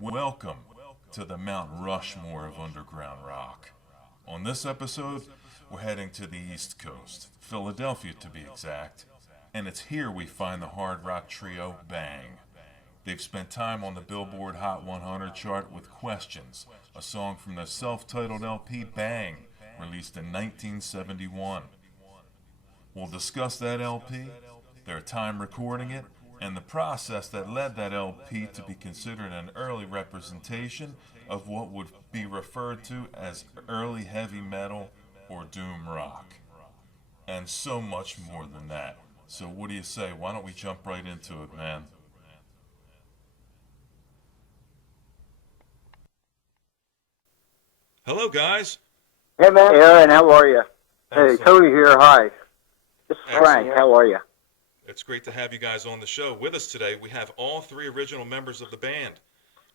Welcome to the Mount Rushmore of underground rock. On this episode, we're heading to the East Coast, Philadelphia to be exact, and it's here we find the hard rock trio Bang. They've spent time on the Billboard Hot 100 chart with Questions, a song from their self-titled LP Bang, released in 1971. We'll discuss that LP, their time recording it, and the process that led that LP to be considered an early representation of what would be referred to as early heavy metal or doom rock. And so much more than that. So what do you say? Why don't we jump right into it, man? Hello, guys. Hey, man. Aaron, how are you? Excellent. Hey, Tony here. Hi. This is Excellent. Frank. How are you? It's great to have you guys on the show. With us today, we have all three original members of the band.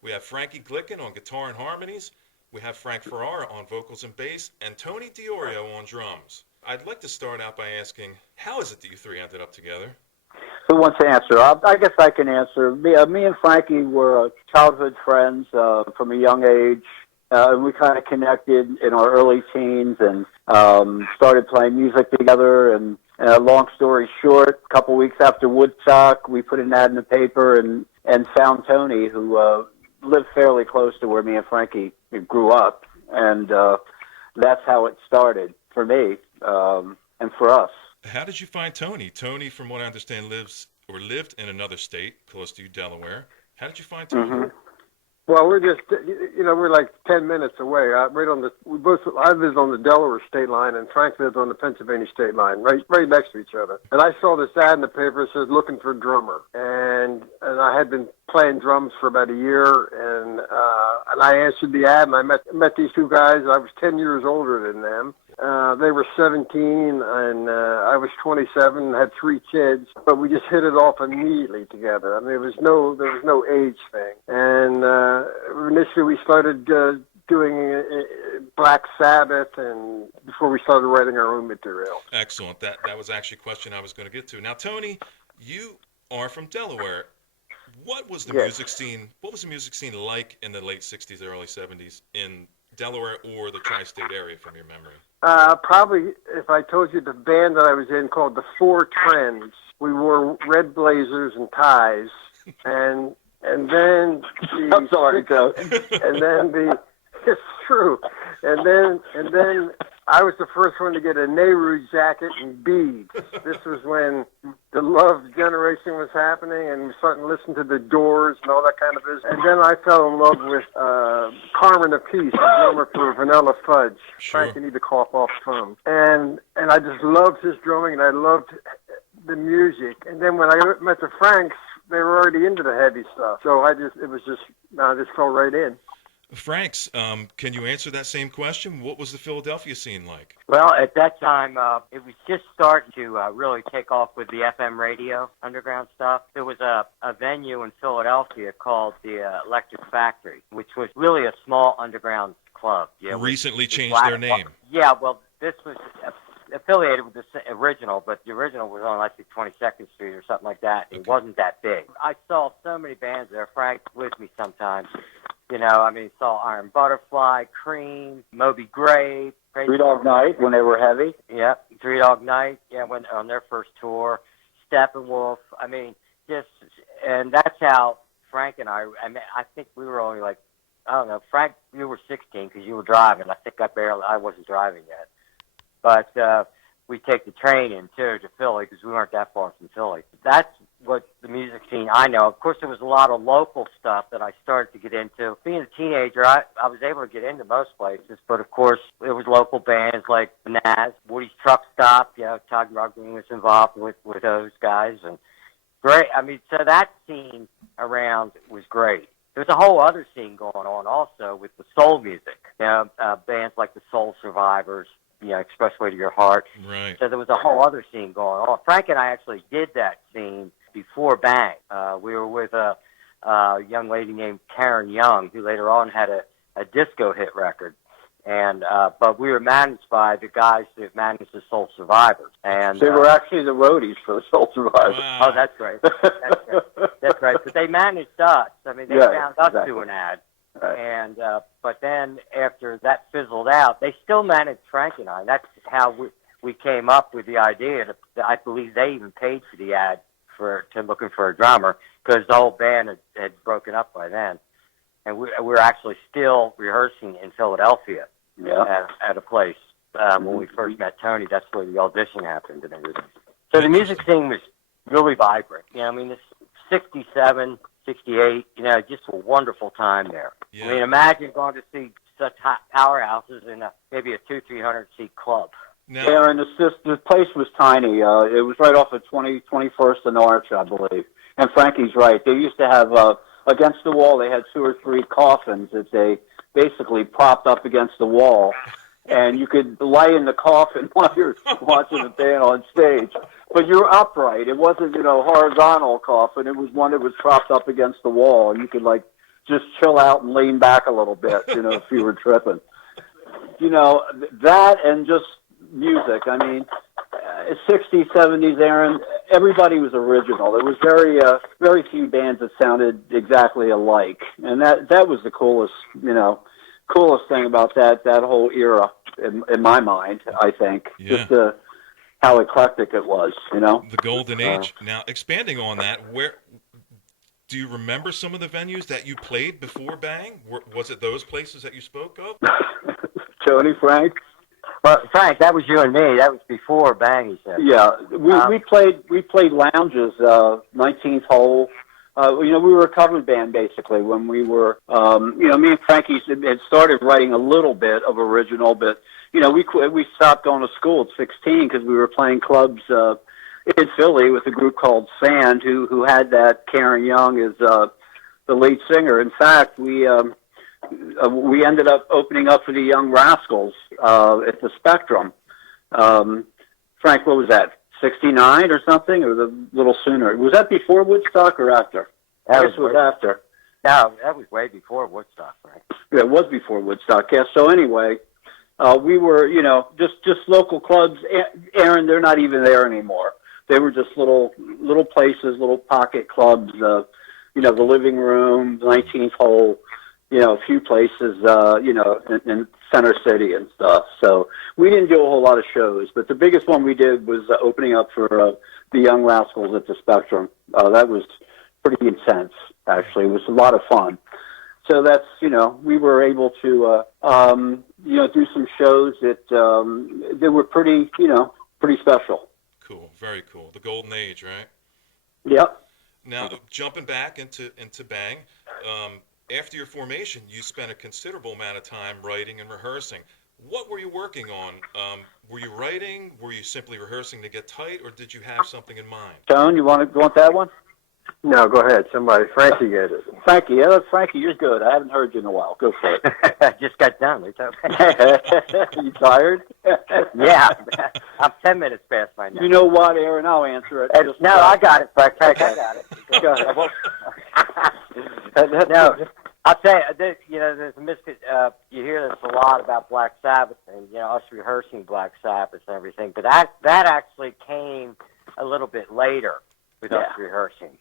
We have Frankie Glicken on guitar and harmonies, we have Frank Ferrara on vocals and bass, and Tony Diorio on drums. I'd like to start out by asking, how is it that you three ended up together? Who wants to answer? I guess I can answer. Me and Frankie were childhood friends from a young age. We kind of connected in our early teens and started playing music together. And long story short, a couple weeks after Woodstock, we put an ad in the paper and found Tony, who lived fairly close to where me and Frankie grew up. And that's how it started for me and for us. How did you find Tony? Tony, from what I understand, lived in another state close to you, Delaware. How did you find Tony? Mm-hmm. Well, we're just, we're like 10 minutes away. I lived on the Delaware state line, and Frank lived on the Pennsylvania state line, right next to each other. And I saw this ad in the paper that said looking for a drummer, and I had been playing drums for about a year, and I answered the ad, and I met these two guys. I was 10 years older than them. They were 17, and I was 27, and had 3 kids, but we just hit it off immediately together. I mean, there was no age thing. And initially we started doing Black Sabbath, and before we started writing our own material. Excellent. That was actually a question I was going to get to. Now, Tony, you are from Delaware. What was the music scene? What was the music scene like in the late '60s, early '70s in Delaware or the tri-state area, from your memory? Probably, if I told you the band that I was in called the Four Trends, we wore red blazers and ties, and then I'm sorry, Joe. and then it's true, and then I was the first one to get a Nehru jacket and beads. This was when the Love Generation was happening, and we started listening to the Doors and all that kind of business. And then I fell in love with Carmen Appice, the drummer for Vanilla Fudge. Sure. Frank, you need to cough off some. And I just loved his drumming, and I loved the music. And then when I met the Franks, they were already into the heavy stuff. So I just fell right in. Franks, can you answer that same question? What was the Philadelphia scene like? Well, at that time, it was just starting to really take off with the FM radio, underground stuff. There was a venue in Philadelphia called the Electric Factory, which was really a small underground club. Yeah, Recently changed their name. Yeah, well, this was affiliated with the original, but the original was on, like, 22nd Street or something like that. It wasn't that big. I saw so many bands there. Frank with me sometimes. Saw Iron Butterfly, Cream, Moby Grape, Three Dog Night when they were heavy. Yep, Three Dog Night. Yeah, when on their first tour, Steppenwolf. And that's how Frank and I think we were only like, I don't know, Frank, you were 16 because you were driving. I think I wasn't driving yet, but we take the train in too to Philly because we weren't that far from Philly. That's what the music scene I know. Of course, there was a lot of local stuff that I started to get into. Being a teenager, I was able to get into most places, but of course, it was local bands like Naz, Woody's Truck Stop. Todd Rugling was involved with those guys, and great. So that scene around was great. There's a whole other scene going on also with the soul music. Bands like the Soul Survivors. Expressway to Your Heart. Right. So there was a whole other scene going on. Frank and I actually did that scene before Bang. We were with a young lady named Karen Young, who later on had a disco hit record. And but we were managed by the guys that managed the Soul Survivors. And They were actually the roadies for the Soul Survivors. Wow. Oh, that's great. That's great. That's right. But they managed us. I mean, they found us through an ad. Right. And but then after that fizzled out, they still managed Frank and I. That's how we came up with the idea. I believe they even paid for the ad to looking for a drummer, because the whole band had broken up by then. And we're actually still rehearsing in Philadelphia at a place. When we first met Tony, that's where the audition happened and everything. So the music scene was really vibrant. I mean, it's 67, 68, just a wonderful time there. Yeah. I mean, imagine going to see such hot powerhouses in maybe a 200-300 seat club. No. Yeah, and the place was tiny. It was right off of 21st and Arch, I believe. And Frankie's right. They used to have, against the wall, they had 2 or 3 coffins that they basically propped up against the wall. And you could lay in the coffin while you're watching the band on stage. But you're upright. It wasn't, horizontal coffin. It was one that was propped up against the wall. And you could, just chill out and lean back a little bit, if you were tripping. That and just music. I mean, 60s, 70s, Aaron, everybody was original. There was very few bands that sounded exactly alike. And that was the coolest thing about that whole era in my mind, I think. Yeah. Just how eclectic it was, The golden age. Now, expanding on that, where do you remember some of the venues that you played before Bang? Was it those places that you spoke of? Tony, Frank? Well, Frank, that was you and me. That was before Bang, he said. Yeah, we played lounges, 19th hole. We were a cover band basically when we were, me and Frankie had started writing a little bit of original, but we stopped going to school at 16 because we were playing clubs in Philly with a group called Sand, who had that Karen Young as the lead singer. In fact, we ended up opening up for the Young Rascals at the Spectrum. Frank, what was that? 69 or something, or a little sooner? Was that before Woodstock or after? I guess it was after. No, that was way before Woodstock, right? Yeah, it was before Woodstock, yeah. So anyway, we were, just local clubs. Aaron, they're not even there anymore. They were just little places, little pocket clubs, the living room, 19th hole, a few places, in Center City and stuff. So we didn't do a whole lot of shows, but the biggest one we did was opening up for the Young Rascals at the Spectrum. That was pretty intense, actually. It was a lot of fun. So that's, we were able to, do some shows that were pretty special. Cool, very cool. The golden age, right? Yep. Now, jumping back into Bang, after your formation, you spent a considerable amount of time writing and rehearsing. What were you working on? Were you writing? Were you simply rehearsing to get tight, or did you have something in mind? Tone, you want that one? No, go ahead. Frankie get it. Frankie, yeah, Frankie, you're good. I haven't heard you in a while. Go for it. I just got done. You tired? Yeah. I'm 10 minutes past my nap. You know what, Aaron? I'll answer it. I got it, Frank. I got it. Go ahead. No, I'll tell you, there's a you hear this a lot about Black Sabbath and, us rehearsing Black Sabbath and everything, but that actually came a little bit later with us rehearsing.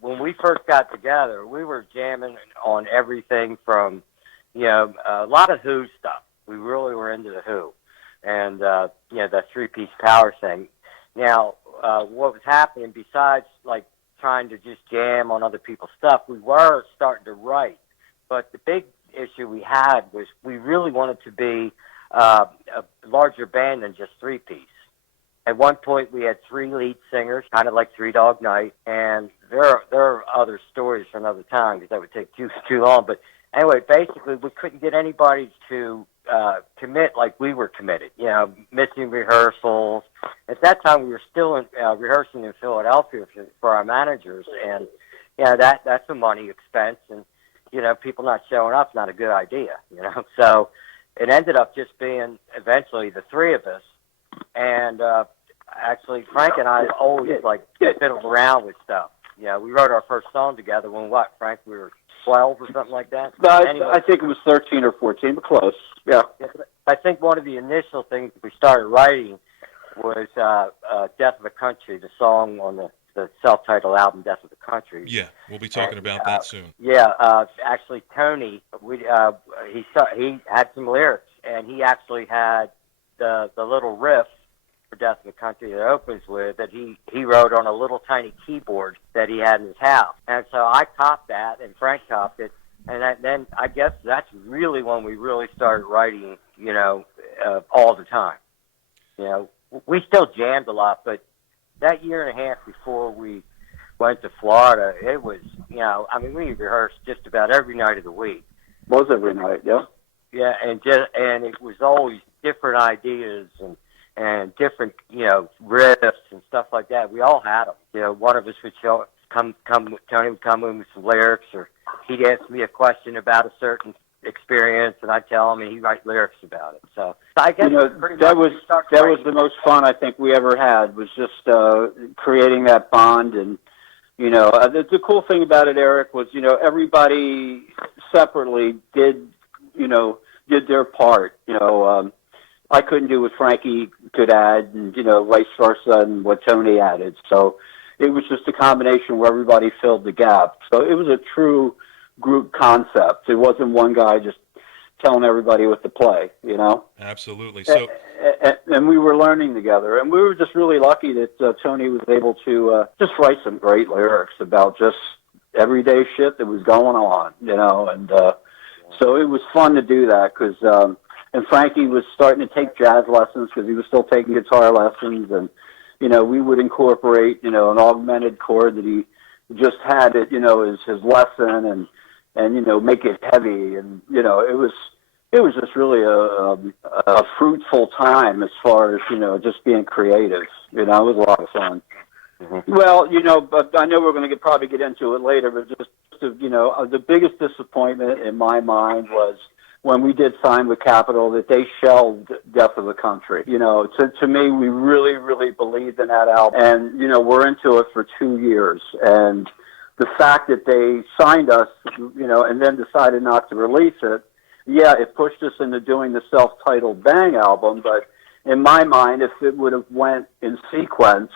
When we first got together, we were jamming on everything from, a lot of Who stuff. We really were into the Who, and the 3-piece power thing. Now, what was happening besides trying to just jam on other people's stuff, we were starting to write. But the big issue we had was we really wanted to be a larger band than just 3-piece. At one point, we had 3 lead singers, kind of like Three Dog Night, and there are other stories for another time because that would take too long. But anyway, basically, we couldn't get anybody to commit like we were committed. Missing rehearsals. At that time, we were still rehearsing in Philadelphia for our managers, and that's a money expense, and people not showing up is not a good idea. So it ended up just being eventually the 3 of us. And actually, Frank and I always fiddled around with stuff. We wrote our first song together when Frank? We were 12 or something like that. No, I think it was 13 or 14, but close. Yeah. I think one of the initial things we started writing was "Death of a Country," the song on the the self-titled album "Death of the Country." Yeah, we'll be talking about that soon. Yeah, actually, Tony, he had some lyrics, and he actually had the little riff for "Death of the Country" that opens with that he wrote on a little tiny keyboard that he had in his house, and so I copped that, and Frank copped it, and then I guess that's really when we really started writing, all the time. We still jammed a lot, but that year and a half before we went to Florida, it was, we rehearsed just about every night of the week. Was every night, yeah. Yeah, and it was always different ideas and different, riffs and stuff like that. We all had them. One of us would Tony would come in with some lyrics, or he'd ask me a question about a certain experience, and I'd tell him, and he'd write lyrics about it. So I guess that was the most fun I think we ever had, was just creating that bond. And the cool thing about it, Eric, was everybody separately did their part. I couldn't do what Frankie could add, and vice versa, and what Tony added. So it was just a combination where everybody filled the gap. So it was a true group concept. It wasn't one guy just telling everybody what to play, Absolutely. So, and we were learning together, and we were just really lucky that Tony was able to just write some great lyrics about just everyday shit that was going on, and so it was fun to do that, because and Frankie was starting to take jazz lessons, because he was still taking guitar lessons, and we would incorporate an augmented chord that he just had it as his lesson, and make it heavy, and it was just really a fruitful time as far as just being creative. It was a lot of fun. Mm-hmm. Well, but I know we're going to probably get into it later, but just the biggest disappointment in my mind was when we did sign with Capitol, that they shelved Death of the Country. To me, we really, really believed in that album, and we're into it for 2 years, and the fact that they signed us, and then decided not to release it, yeah, it pushed us into doing the self-titled Bang album. But in my mind, if it would have went in sequence,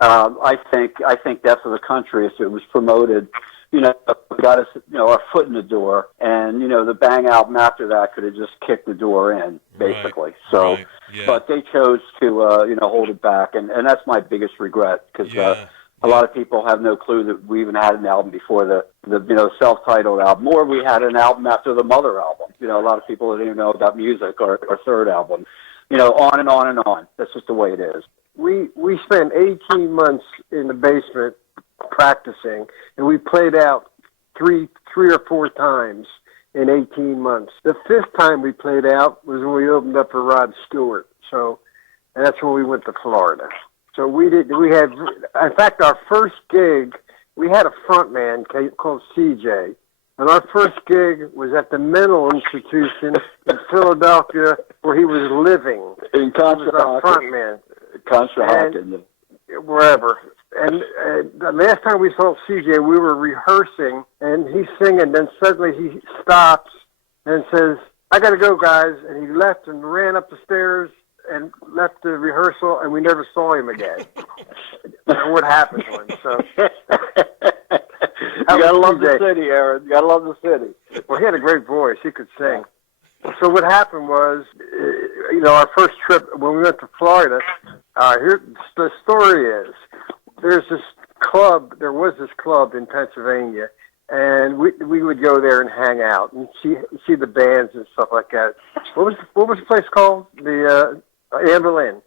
I think Death of the Country, if it was promoted, got us, our foot in the door, and the Bang album after that could have just kicked the door in, basically. Right, so, right, yeah. But they chose to, hold it back, and that's my biggest regret, because a lot of people have no clue that we even had an album before the self-titled album, or we had an album after the Mother album. A lot of people didn't even know about music, or third album. On and on and on. That's just the way it is. We spent 18 months in the basement practicing, and we played out three or four times in 18 months. The fifth time we played out was when we opened up for Rod Stewart. So, and that's when we went to Florida. So in fact, our first gig, we had a front man called CJ, and our first gig was at the mental institution in Philadelphia, where he was living. In Contra front man. Wherever. And the last time we saw CJ, we were rehearsing, and he's singing, then suddenly he stops and says, "I got to go, guys," and he left and ran up the stairs and left the rehearsal, and we never saw him again. And what happened to him? So you gotta love the city, Aaron. You gotta love the city. Well, he had a great voice. He could sing. So what happened was, our first trip when we went to Florida. Here the story is: there was this club in Pennsylvania, and we would go there and hang out and see the bands and stuff like that. What was the place called? The Anne Boleyn.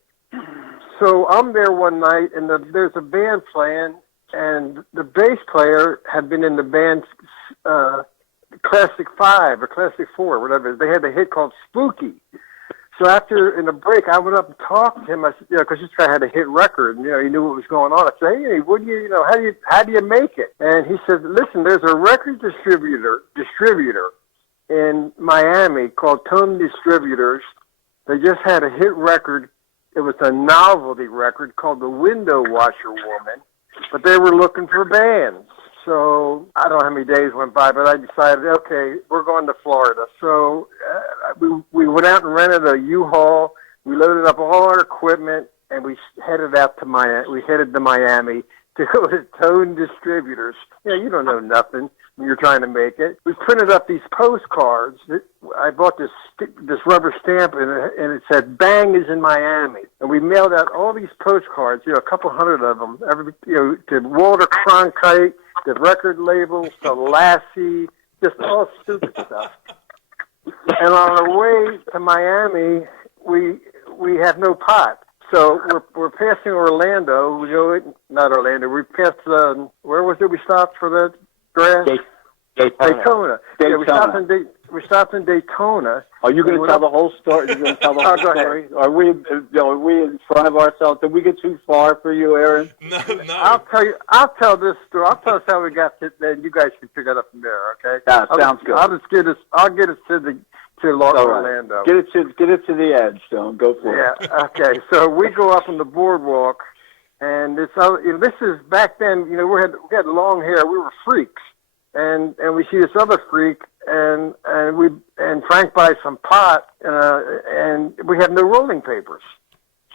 So I'm there one night, and there's a band playing, and the bass player had been in the band Classic 5 or Classic 4, whatever. They had a hit called Spooky. So in the break, I went up and talked to him. I said, because this guy had a hit record, and he knew what was going on. I said, "Hey, what do you, how do you make it?" And he said, "Listen, there's a record distributor in Miami called Tone Distributors. They just had a hit record. It was a novelty record called The Window Washer Woman, but they were looking for bands." So I don't know how many days went by, but I decided, okay, we're going to Florida. So we went out and rented a U-Haul. We loaded up all our equipment, and we headed out to Miami. We headed to Miami, to go to Tone Distributors. You don't know nothing when you're trying to make it. We printed up these postcards. I bought this rubber stamp, and it said, "Bang is in Miami." And we mailed out all these postcards, a couple hundred of them, to Walter Cronkite, the record labels, to Lassie, just all stupid stuff. And on our way to Miami, we have no pot. So we're passing Orlando. Not Orlando. We passed, where was it we stopped for the grass? Daytona. Yeah, we stopped in Daytona. Are you going to tell the whole story? Are you going to tell the whole story? Are we in front of ourselves? Did we get too far for you, Aaron? No. I'll tell this story. I'll tell us how we got to. Then you guys can pick it up from there. Okay? Yeah, sounds good. I'll just get us. I'll get us to Orlando. Get it to the edge, Stone. Go for it. Yeah. Okay. So we go up on the boardwalk, and this is back then. We had long hair. We were freaks, and we see this other freak, and Frank buys some pot, and we have no rolling papers.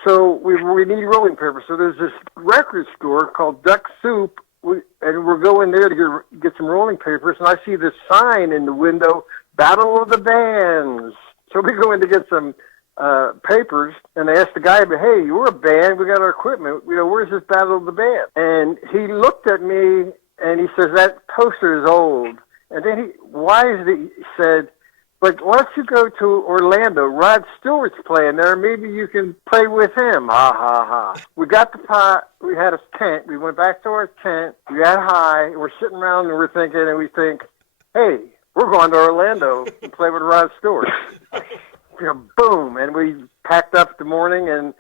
So we need rolling papers. So there's this record store called Duck Soup, and we're going there to get some rolling papers, and I see this sign in the window, Battle of the Bands. So we go in to get some papers, and they asked the guy, "Hey, you're a band. We got our equipment. Where's this Battle of the Band?" And he looked at me, and he says, "That poster is old." And then he said, "But why don't you go to Orlando? Rod Stewart's playing there. Maybe you can play with him." Ha, ha, ha. We got the pot. We had a tent. We went back to our tent. We got high. We're sitting around, and we think, "Hey, we're going to Orlando to play with Rod Stewart." Boom. And we packed up the morning and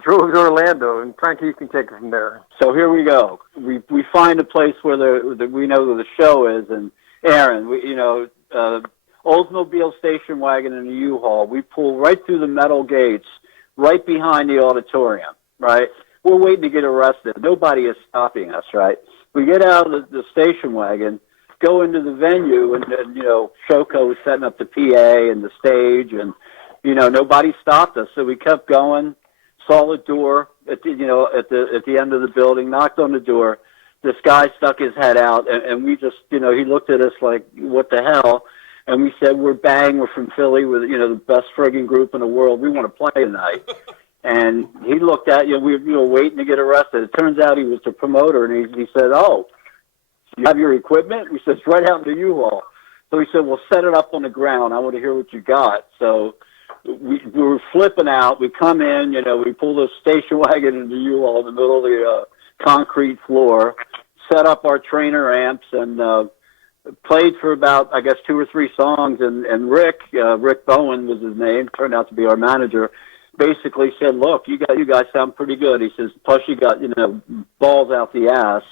drove to Orlando. And Frankie, you can take it from there. So here we go. We find a place where we know where the show is. And Aaron, Oldsmobile station wagon and a U-Haul. We pull right through the metal gates, right behind the auditorium, right? We're waiting to get arrested. Nobody is stopping us, right? We get out of the station wagon, go into the venue, and Shoko was setting up the PA and the stage, and nobody stopped us. So we kept going. Saw the door at the end of the building. Knocked on the door. This guy stuck his head out, and we just he looked at us like, "What the hell?" And we said, "We're Bang. We're from Philly. We're the best friggin' group in the world. We want to play tonight." And he looked at we were waiting to get arrested. It turns out he was the promoter, and he said, "Oh, you have your equipment?" We said, "It's right out in the U-Haul." So he said, "Well, set it up on the ground. I want to hear what you got." So we were flipping out. We come in, we pull the station wagon in the U-Haul in the middle of the concrete floor, set up our trainer amps, and played for about, I guess, 2 or 3 songs. And Rick Bowen was his name, turned out to be our manager, basically said, "Look, you guys sound pretty good." He says, "Plus you got, balls out the ass.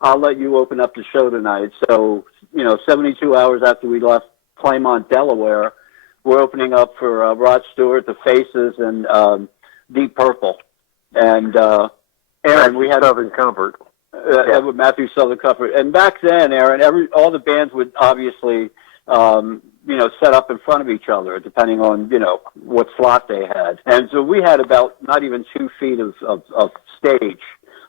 I'll let you open up the show tonight." So, 72 hours after we left Claymont, Delaware, we're opening up for Rod Stewart, The Faces, and Deep Purple. And Aaron, we had Southern Comfort. With Matthew Southern Comfort. And back then, Aaron, all the bands would obviously, set up in front of each other, depending on, what slot they had. And so we had about not even 2 feet of stage.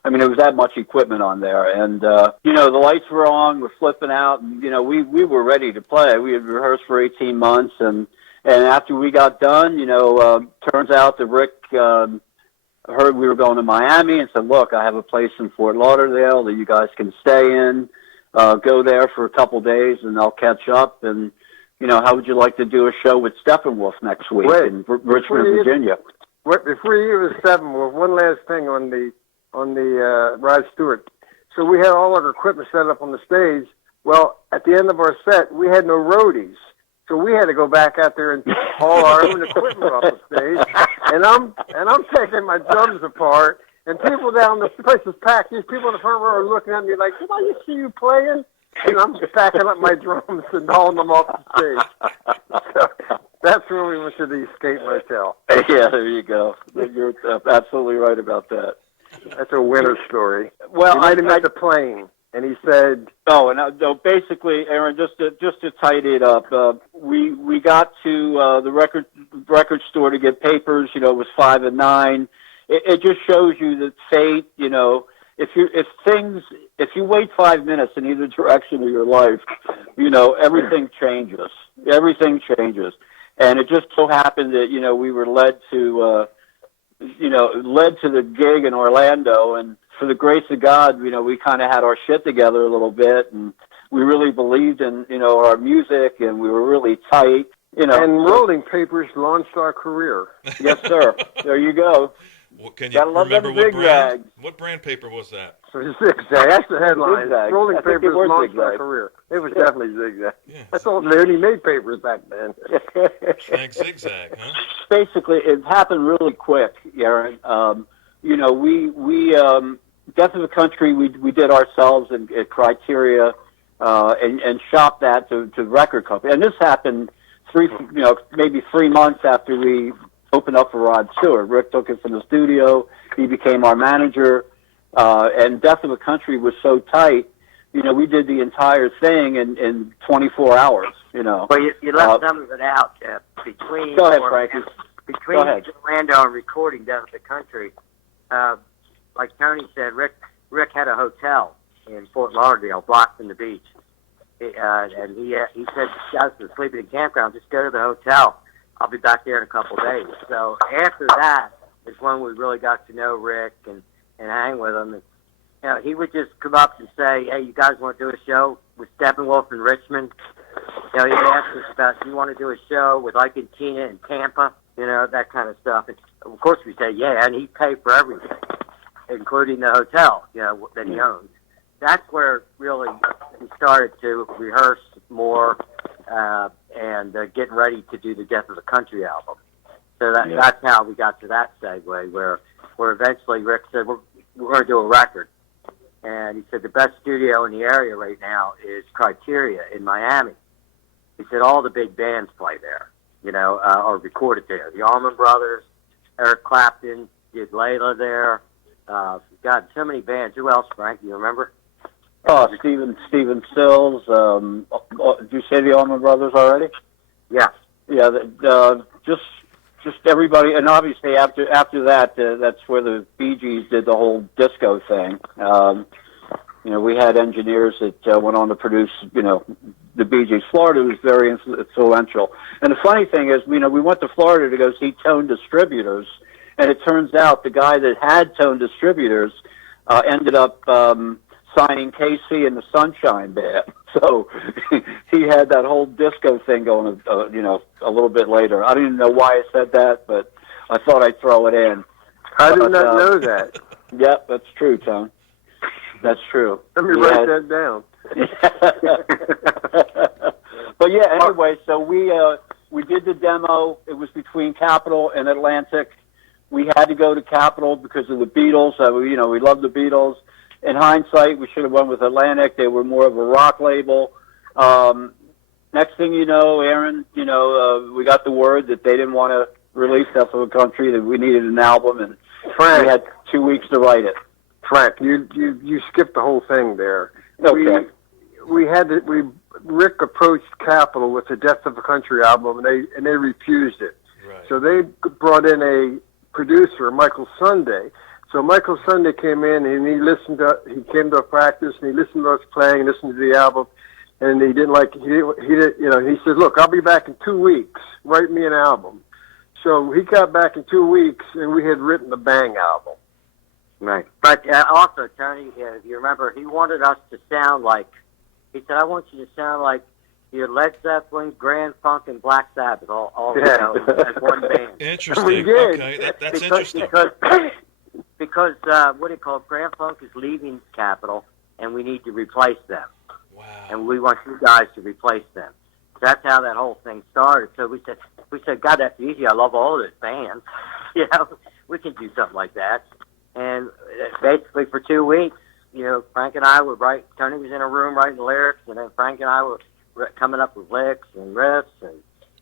I mean, there was that much equipment on there. And, the lights were on, we're flipping out, and, we were ready to play. We had rehearsed for 18 months, and after we got done, turns out that Rick heard we were going to Miami and said, "Look, I have a place in Fort Lauderdale that you guys can stay in. Go there for a couple days, and I'll catch up. And, how would you like to do a show with Steppenwolf next week in Richmond, Virginia?" Before you was Steppenwolf, one last thing on the Rod Stewart. So we had all our equipment set up on the stage. Well, at the end of our set, we had no roadies. So we had to go back out there and haul our own equipment off the stage. And I'm taking my drums apart, and people down the place is packed. These people in the front row are looking at me like, "Did I just see you playing?" And I'm packing up my drums and hauling them off the stage. So that's when we went to the Escape Motel. Yeah, there you go. You're absolutely right about that. That's a winter story. Well, I met the plane, and he said, "Oh, and basically, Aaron, just to tidy it up, we got to the record store to get papers. It was 5 and 9. It just shows you that fate, if you wait 5 minutes in either direction of your life, everything changes. Everything changes. And it just so happened that, we were led to the gig in Orlando, and for the grace of God, we kind of had our shit together a little bit, and we really believed in, our music, and we were really tight, And Rolling Papers launched our career. Yes, sir. There you go. Well, can you Gotta love remember them what brand? zigzags. What brand paper was that? Zigzag. That's the headline. Zigzag. Rolling I think they Papers were launched our zigzag. career. It was definitely Zigzag. Yeah. That's all. They only made papers back then. Thank Zigzag, huh? Basically, it happened really quick, Aaron. Death of the Country, we did ourselves at Criteria, and shopped that to record company. And this happened maybe 3 months after we opened up for Rod Stewart. Rick took it from the studio. He became our manager. And Death of the Country was so tight, we did the entire thing in 24 hours, Well, you left some of it out between. Go ahead, Frankie. Between Go ahead. Orlando and recording Death of the Country. Like Tony said, Rick had a hotel in Fort Lauderdale, blocked from the beach. And he said, guys are sleeping in campground, just go to the hotel. I'll be back there in a couple of days. So after that is when we really got to know Rick and hang with him. And, he would just come up and say, hey, you guys want to do a show with Steppenwolf in Richmond? He'd ask us about, do you want to do a show with Ike and Tina in Tampa? That kind of stuff. And of course we say, yeah, and he'd pay for everything, including the hotel, that he owns. That's where really we started to rehearse more and getting ready to do the Death of the Country album. So that's how we got to that segue where eventually Rick said, we're going to do a record. And he said, the best studio in the area right now is Criteria in Miami. He said, all the big bands play there, or recorded there. The Allman Brothers, Eric Clapton, did Layla there. God, so many bands. Who else, Frank? You remember? Oh, Stephen Stills. Did you say the Allman Brothers already? Yeah. Yeah. Just everybody, and obviously after that, that's where the Bee Gees did the whole disco thing. We had engineers that went on to produce, the Bee Gees. Florida was very influential. And the funny thing is, we went to Florida to go see Tone Distributors, and it turns out the guy that had Tone Distributors ended up signing KC and the Sunshine Band. So he had that whole disco thing going, a little bit later. I don't even know why I said that, but I thought I'd throw it in. I did not know that. Yep, that's true, Tom. That's true. Let me write that down. But yeah, anyway, so we did the demo. It was between Capitol and Atlantic. We had to go to Capitol because of the Beatles. We love the Beatles. In hindsight, we should have went with Atlantic. They were more of a rock label. Next thing you know, Aaron, we got the word that they didn't want to release Death of the Country, that we needed an album, and Frank, we had 2 weeks to write it. Frank, you skipped the whole thing there. Okay. Rick approached Capitol with the Death of the Country album, and they refused it. Right. So they brought in a producer, Michael Sunday. So Michael Sunday came in and he came to a practice and he listened to us playing, listened to the album, and he didn't like, he said, look, I'll be back in 2 weeks. Write me an album. So he got back in 2 weeks and we had written the Bang album. Right. But also, Tony, if you remember, he wanted us to sound like, he said, I want you to sound like your Led Zeppelin, Grand Funk, and Black Sabbath, all as one band. Interesting. We did. Okay, that's interesting. Because what do you call it? Grand Funk is leaving Capitol, and we need to replace them. Wow. And we want you guys to replace them. So that's how that whole thing started. So we said, God, that's easy. I love all of those bands. We can do something like that. And basically for 2 weeks, Frank and I would write. Tony was in a room writing lyrics, and then Frank and I were coming up with licks and riffs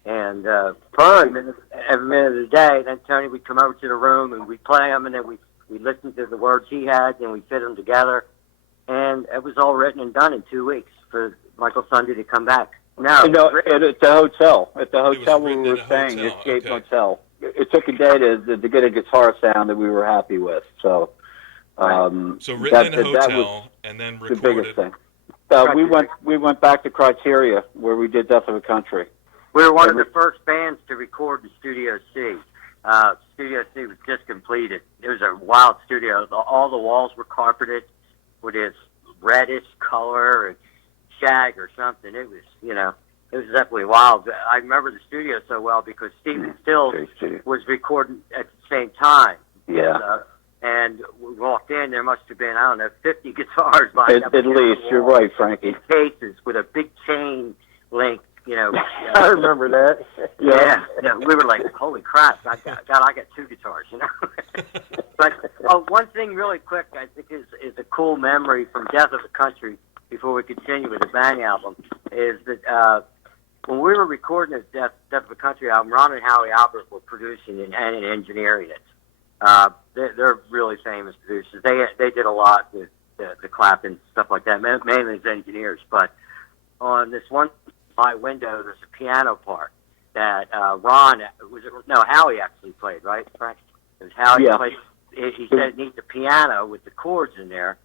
and fun every minute of the day. Then Tony would come over to the room and we'd play them, and then we listened to the words he had, and we fit them together, and it was all written and done in 2 weeks for Michael Sunday to come back. At the hotel. At the hotel where we were staying, the Escape Hotel. It took a day to get a guitar sound that we were happy with. So, So written in a that was hotel and then the biggest recorded. thing. We went back to Criteria where we did Death of a Country. We were one of the first bands to record in Studio C. Studio C was just completed. It was a wild studio. All the walls were carpeted with this reddish color and shag or something. It was, it was definitely wild. I remember the studio so well because Stephen Stills was recording at the same time. Yeah. And we walked in, there must have been, 50 guitars lined up. At least, you're right, Frankie. Cases with a big chain link, I remember that. Yeah. We were like, holy crap, I got 2 guitars, But one thing really quick I think is a cool memory from Death of the Country before we continue with the Bang album is that when we were recording this Death of the Country album, Ron and Howie Albert were producing and engineering it. They're really famous producers. They did a lot with the clap and stuff like that, mainly as engineers. But on this one by window, there's a piano part that Howie actually played, right, Frank? It was Howie played. He said it needs a piano with the chords in there,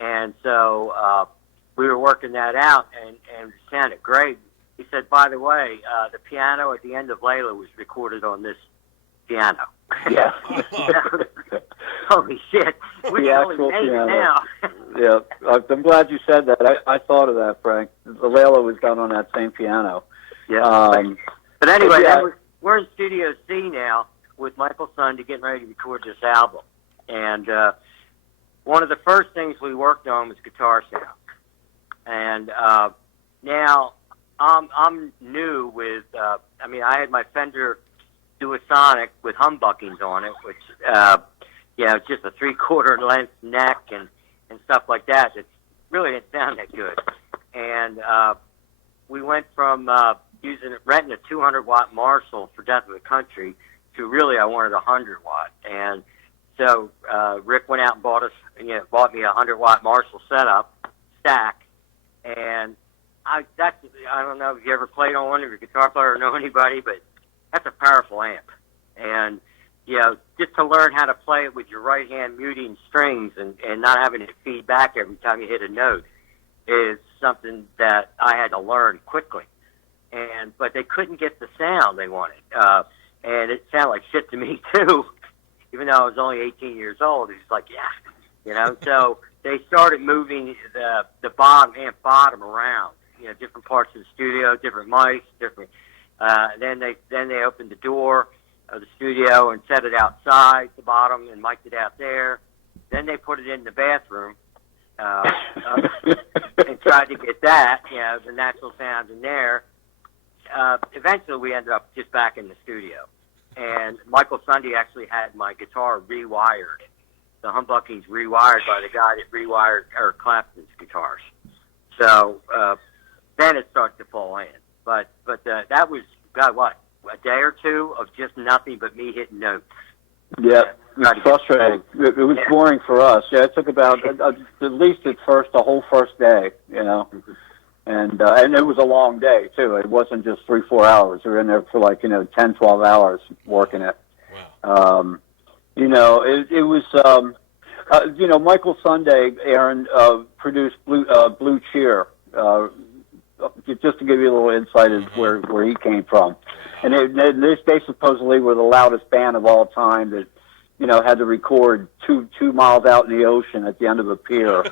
and so we were working that out, and it sounded great. He said, by the way, the piano at the end of Layla was recorded on this piano. Yeah. Holy shit. We really made it now. Yeah. I'm glad you said that. I thought of that, Frank. The Layla was done on that same piano. Yeah. But anyway, we're in Studio C now with Michael Sunday getting ready to record this album. And one of the first things we worked on was guitar sound. And now I'm new with, I had my Fender Duosonic with humbuckings on it, which, it's just a 3/4 length neck and stuff like that. It really didn't sound that good. And we went from renting a 200-watt Marshall for Death of the Country to really I wanted a 100-watt. And so Rick went out and bought me a 100-watt Marshall stack, and I don't know if you ever played on one, if you're a guitar player or know anybody, but that's a powerful amp. And, just to learn how to play it with your right hand muting strings and not having it feed back every time you hit a note is something that I had to learn quickly. But they couldn't get the sound they wanted. And it sounded like shit to me too, even though I was only 18 years old. It was like, so they started moving the amp bottom around, different parts of the studio, different mics, different. Then they opened the door of the studio and set it outside the bottom and mic'd it out there. Then they put it in the bathroom and tried to get that, the natural sound in there. Eventually, we ended up just back in the studio. And Michael Sunday actually had my guitar rewired. The humbucking's rewired by the guy that rewired Eric Clapton's guitars. So then it started to fall in. But that was, a day or two of just nothing but me hitting notes. Yeah, it was frustrating. It was boring for us. Yeah, it took about at least the whole first day, And it was a long day, too. It wasn't just 3-4 hours. We were in there for 10, 12 hours working it. Wow. It was, Michael Sunday, Aaron, produced Blue Cheer, just to give you a little insight as where he came from. And they supposedly were the loudest band of all time that, had to record 2 miles out in the ocean at the end of a pier.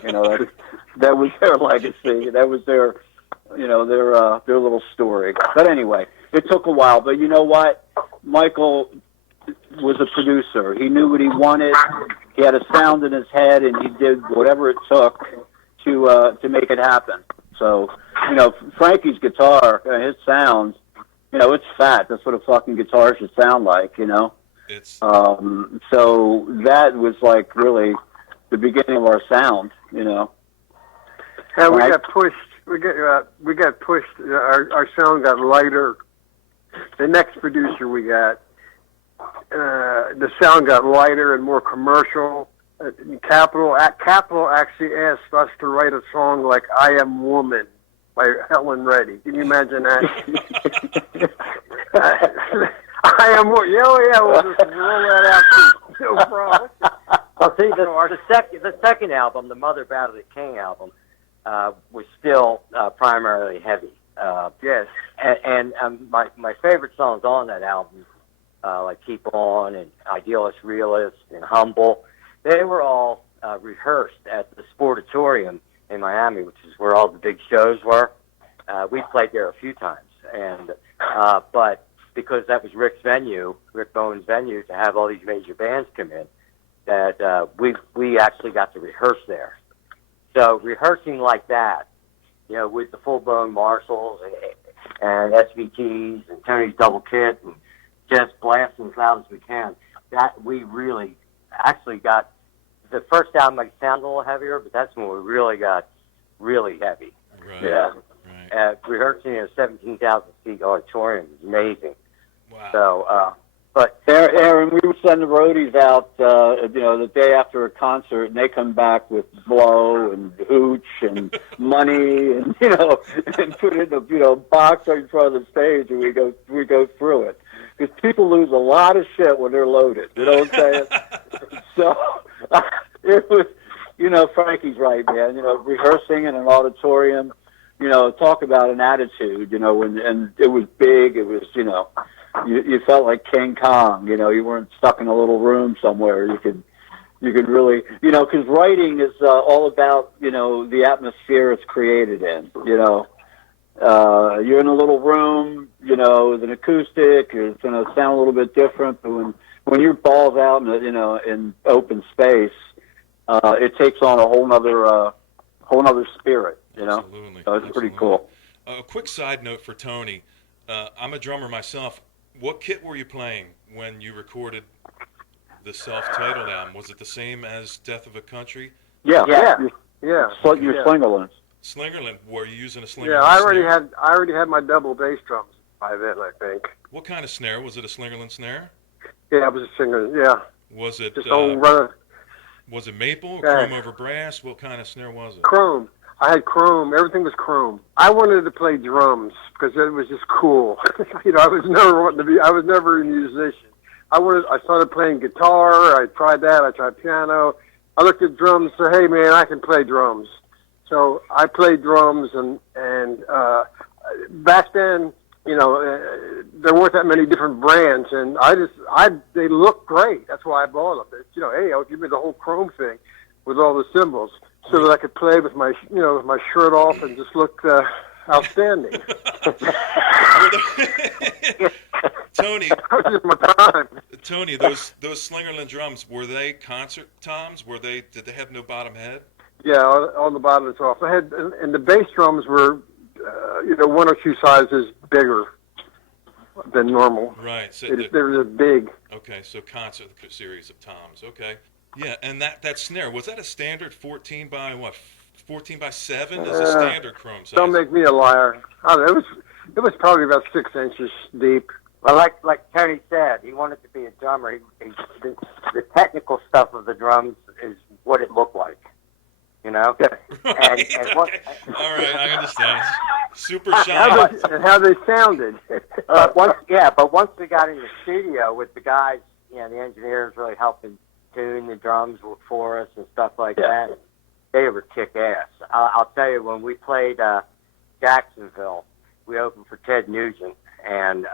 That was their legacy. That was their little story. But anyway, it took a while. But you know what? Michael was a producer. He knew what he wanted. He had a sound in his head, and he did whatever it took to make it happen. So, Frankie's guitar, his sound, it's fat. That's what a fucking guitar should sound like, It's So that was really the beginning of our sound, Yeah, we got pushed. We got pushed. Our sound got lighter. The next producer we got, the sound got lighter and more commercial. Capitol actually asked us to write a song like "I Am Woman" by Helen Reddy. Can you imagine that? I am. Yeah, we'll just roll that out. No problem. Well, see, the second album, the Mother Battle the King album, was still primarily heavy. Yes. And my favorite songs on that album, like Keep On and Idealist Realist and Humble, they were all rehearsed at the Sportatorium in Miami, which is where all the big shows were. We played there a few times, and but because that was Rick Bowen's venue, to have all these major bands come in, that we actually got to rehearse there. So rehearsing like that, with the full-blown Marshalls and SVTs and Tony's double kit and just blasting as loud as we can, that we really actually got. The first album might sound a little heavier, but that's when we really got really heavy. Right. Yeah. Right. Rehearsing in a 17,000-seat auditorium is amazing. Wow. So, but Aaron, we would send the roadies out, the day after a concert, and they come back with blow and hooch and money, and and put it in a box right in front of the stage, and we go through it, because people lose a lot of shit when they're loaded. You know what I'm saying? So it was, Frankie's right, man. Rehearsing in an auditorium, talk about an attitude, and it was big. It was, you felt like King Kong. You weren't stuck in a little room somewhere. You could really, because writing is all about, the atmosphere it's created in. You're in a little room, with an acoustic. It's going to sound a little bit different, but when your balls out in open space, it takes on a whole nother spirit. Absolutely. So it's pretty cool. A quick side note for Tony. I'm a drummer myself. What kit were you playing when you recorded the self-titled album? Was it the same as Death of a Country? Yeah. Yeah. Your Slingerlands. Slingerland. Were you using a Slingerland? Yeah, I snare? already had my double bass drums by then, I think. What kind of snare? Was it a Slingerland snare? Yeah, it was a Slingerland. Yeah. Was it Just old runner. Was it maple, Yeah. chrome over brass? What kind of snare was it? Chrome. I had chrome. Everything was chrome. I wanted to play drums because it was just cool. I was never a musician. I started playing guitar. I tried that. I tried piano. I looked at drums and said, hey, man, I can play drums. So I played drums, and back then, there weren't that many different brands, and they looked great. That's why I bought them. Hey, I'll give me the whole chrome thing with all the cymbals, so that I could play with my shirt off and just look outstanding. Tony, That was my time. Tony, those Slingerland drums, were they concert toms? Did they have no bottom head? Yeah, on the bottom it's off. I had, and the bass drums were, one or two sizes bigger than normal. Right. So they were just big. Okay, so concert series of toms. Okay. Yeah, and that snare, was that a standard 14 by 7 is a standard chrome size? Don't make me a liar. I don't know, it was probably about 6 inches deep. well, like Tony said, he wanted to be a drummer. The technical stuff of the drums is what it looked like. Right. And what, All right, I understand. Super shiny. And how they sounded. but once we got in the studio with the guys, the engineers really helping tune the drums for us and stuff like that, they were kick ass. I'll tell you, when we played Jacksonville, we opened for Ted Nugent, and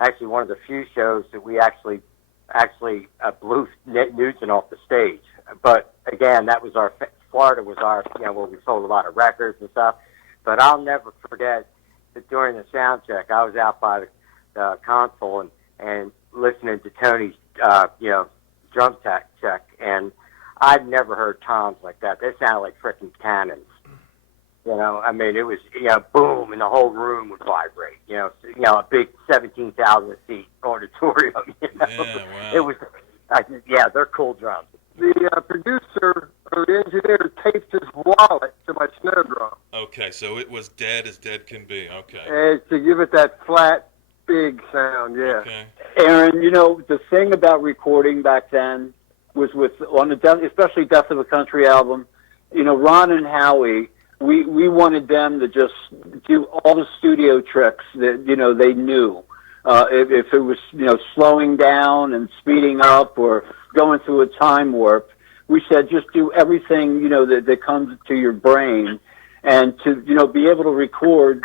actually one of the few shows that we actually blew Nugent off the stage. But again, that was Florida was our, where we sold a lot of records and stuff. But I'll never forget that during the sound check, I was out by the console and listening to Tony's, drum check, and I'd never heard toms like that. They sounded like freaking cannons. It was, boom, and the whole room would vibrate. A big 17,000 seat auditorium. Yeah, wow. It was, they're cool drums. The producer or the engineer taped his wallet to my snare drum. Okay, so it was dead as dead can be. Okay. And to give it that flat, big sound, yeah. Okay. Aaron, the thing about recording back then was especially Death of a Country album, Ron and Howie, we wanted them to just do all the studio tricks that, they knew. If it was, slowing down and speeding up or going through a time warp, we said just do everything, that comes to your brain, and to, be able to record.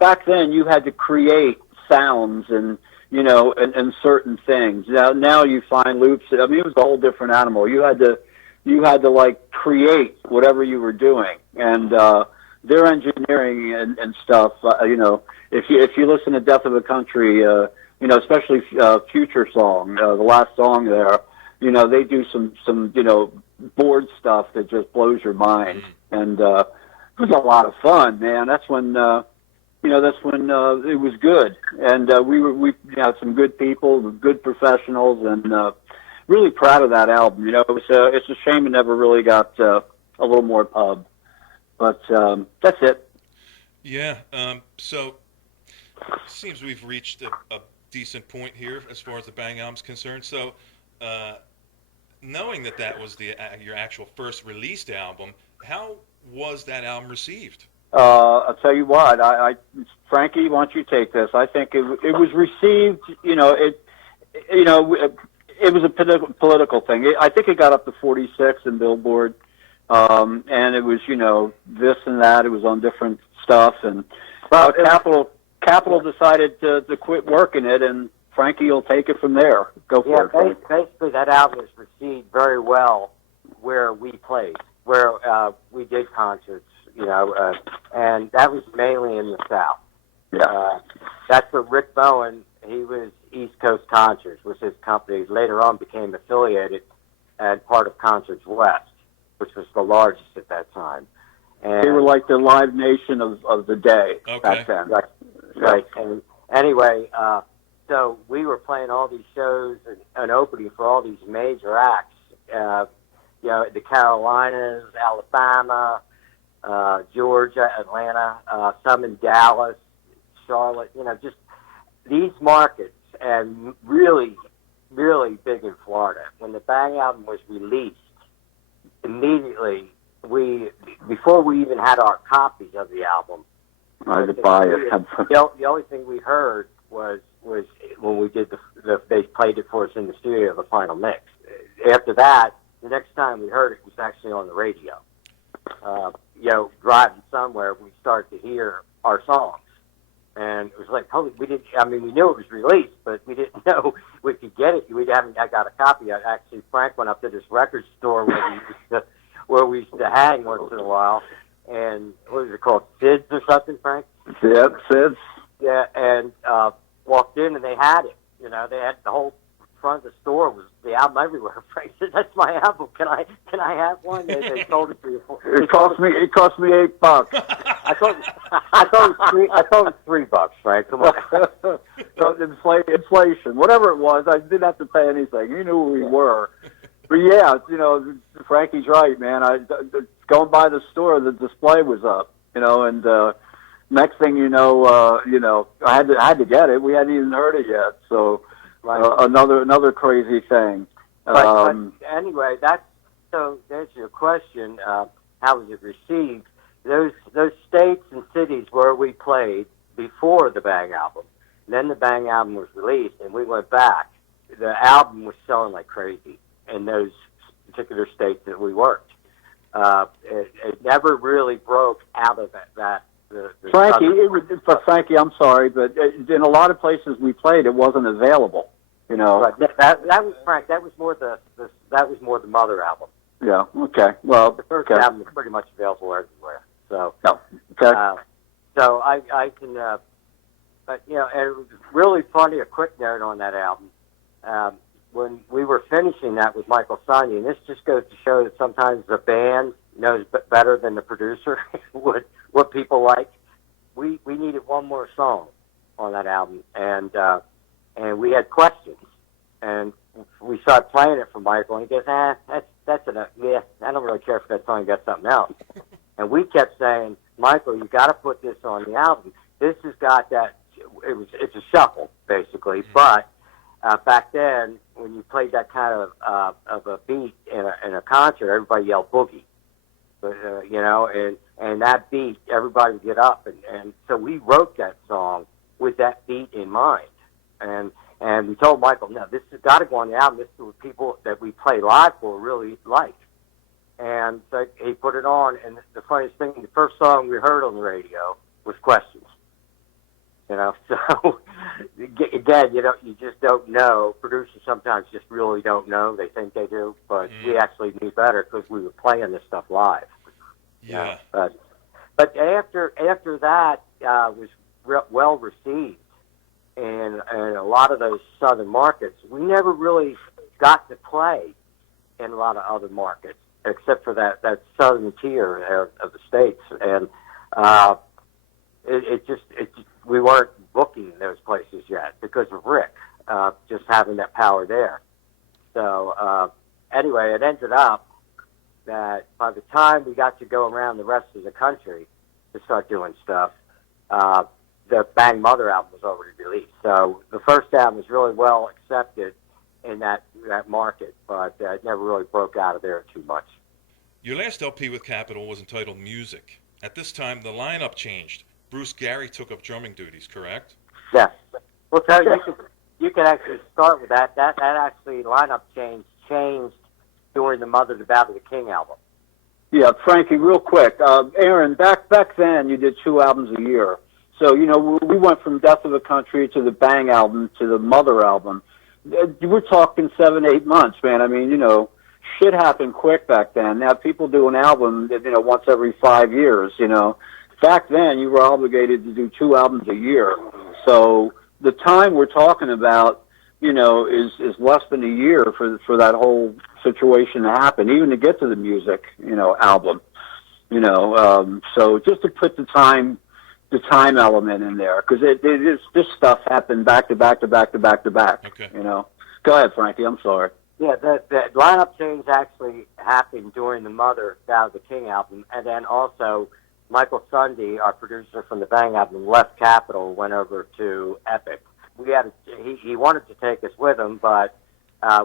Back then you had to create sounds and, and certain things. Now you find loops. I mean, it was a whole different animal. You had to like create whatever you were doing, and their engineering and stuff. If you listen to Death of a Country, especially Future Song, the last song there, they do some board stuff that just blows your mind, and it was a lot of fun, man. That's when it was good, and we had some good people, good professionals, and really proud of that album. It's a shame it never really got a little more pub, but that's it. Yeah. So seems we've reached a decent point here as far as the Bang album's concerned. So, knowing that was your actual first released album, how was that album received? I'll tell you what. Frankie, why don't you take this? I think it was received. It was a political thing. I think it got up to 46 in Billboard, and it was this and that. It was on different stuff, and Capitol decided to quit working it, and Frankie will take it from there. Go for it. Basically, that album was received very well where we played, where we did concerts, and that was mainly in the South. Yeah. That's where Rick Bowen, he was East Coast Concerts, was his company. Later on became affiliated and part of Concerts West, which was the largest at that time. And they were like the Live Nation of the day back then. Right. And anyway, so we were playing all these shows and opening for all these major acts. The Carolinas, Alabama, Georgia, Atlanta, some in Dallas, Charlotte. Just these markets, and really, really big in Florida. When the Bang album was released, immediately before we even had our copies of the album, I had to buy it. The only thing we heard was when we did they played it for us in the studio, the final mix. After that, the next time we heard it was actually on the radio. Driving somewhere, we started to hear our songs, and it was like, holy, we knew it was released, but we didn't know we could get it. I got a copy. Frank went up to this record store where we used to hang once in a while, and what was it called, Sid's or something, Frank? Yep, Sid's. Yeah, and walked in and they had it. They had the whole front of the store was the album everywhere. Frank said, "That's my album. Can I have one?" They sold it to you. It cost me $8. I thought it was $3, Frank. Come on. So inflation, whatever it was, I didn't have to pay anything. You knew who we were. But yeah, Frankie's right, man. Going by the store, the display was up, and next thing I had to get it. We hadn't even heard it yet, so another crazy thing. But anyway, so to answer your question, how was it received? Those states and cities where we played before the Bang album, then the Bang album was released, and we went back. The album was selling like crazy in those particular states that we worked. It never really broke out of that. Frankie, I'm sorry, but in a lot of places we played, it wasn't available. Right. That was Frank. That was more the Mother album. Yeah. Okay. Well, the first album was pretty much available everywhere. So. No. Okay. So I can, but and it was really funny. A quick note on that album. When we were finishing that with Michael Sonia, and this just goes to show that sometimes the band knows better than the producer what people like. We needed one more song on that album, and we had questions, and we started playing it for Michael, and he goes, that's enough. Yeah, I don't really care if that song got something else. And we kept saying, Michael, you got to put this on the album. This has got that. It's a shuffle basically, but back then when you played that kind of a beat in a concert, everybody yelled boogie. But, and that beat, everybody would get up, and so we wrote that song with that beat in mind, and And we told Michael, no, this has got to go on the album. This is what people that we play live for really like. And so he put it on, and the funniest thing, the first song we heard on the radio was Questions. You know, so again, you just don't know. Producers sometimes just really don't know. They think they do, but we actually knew better because we were playing this stuff live. Yeah. But after that was well received in a lot of those southern markets. We never really got to play in a lot of other markets except for that southern tier of the states, and it just we weren't booking those places yet because of Rick just having that power there. So anyway, it ended up that by the time we got to go around the rest of the country to start doing stuff, the Bang Mother album was already released. So the first album was really well accepted in that market, but it never really broke out of there too much. Your last LP with Capitol was entitled Music. At this time, the lineup changed. Bruce Gary took up drumming duties, correct? Yes. Well, so you can actually start with that. That actually lineup changed during the Mother to Battle of the King album. Yeah, Frankie, real quick. Aaron, back then you did 2 albums a year. So, we went from Death of the Country to the Bang album to the Mother album. We're talking 7-8 months, man. I mean, shit happened quick back then. Now people do an album, once every 5 years, Back then you were obligated to do 2 albums a year. So the time we're talking about, is less than a year for that whole situation to happen, even to get to the music, album. So just to put the time element in there, because this stuff happened back to back to back to back to back. Okay. Go ahead, Frankie. I'm sorry. Yeah, the lineup change actually happened during the Mother Battle of the King album, and then also Michael Sunday, our producer from the Bang album, left Capitol, went over to Epic. He wanted to take us with him, but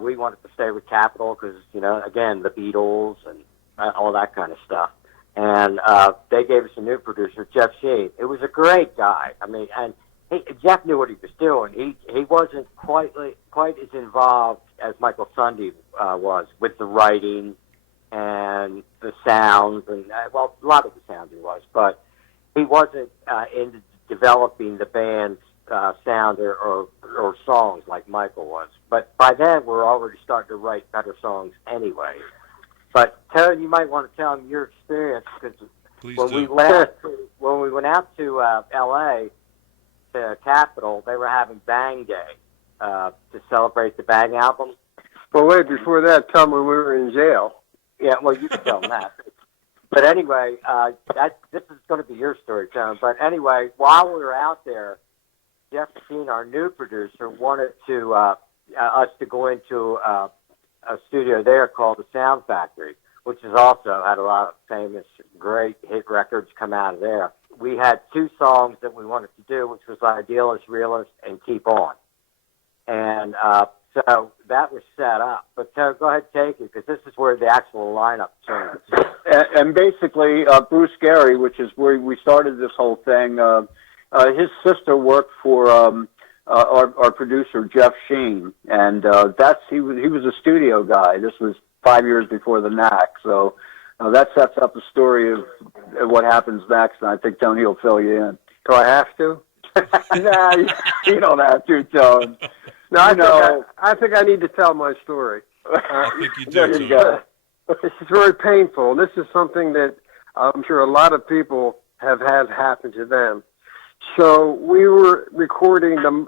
we wanted to stay with Capitol because again, the Beatles and all that kind of stuff. And they gave us a new producer, Jeff Sheen. It was a great guy. I mean, and Jeff knew what he was doing. He wasn't quite as involved as Michael Sunday was with the writing and the sounds, and a lot of the sounds he was, but he wasn't into developing the band's sound or songs like Michael was. But by then, we're already starting to write better songs anyway. But Terry, you might want to tell him your experience, because when we went out to L.A. to Capitol, they were having Bang Day to celebrate the Bang album. But wait, before that, tell me we were in jail. Yeah, well, you can tell them that. But anyway, this is going to be your story, Tom. But anyway, while we were out there, Jeff Sheen, our new producer, wanted to us to go into a studio there called the Sound Factory, which has also had a lot of famous, great hit records come out of there. We had 2 songs that we wanted to do, which was Idealist, Realist, and Keep On. And so that was set up. But go ahead and take it, because this is where the actual lineup changed. And basically, Bruce Gary, which is where we started this whole thing, his sister worked for our producer, Jeff Sheen. And he was a studio guy. This was 5 years before the Knack. So that sets up the story of what happens next, and I think Tony will fill you in. Do I have to? Nah, you don't have to, Tony. No, I think I need to tell my story. I think you do, There you go. This is very painful. This is something that I'm sure a lot of people have had happen to them. So we were recording the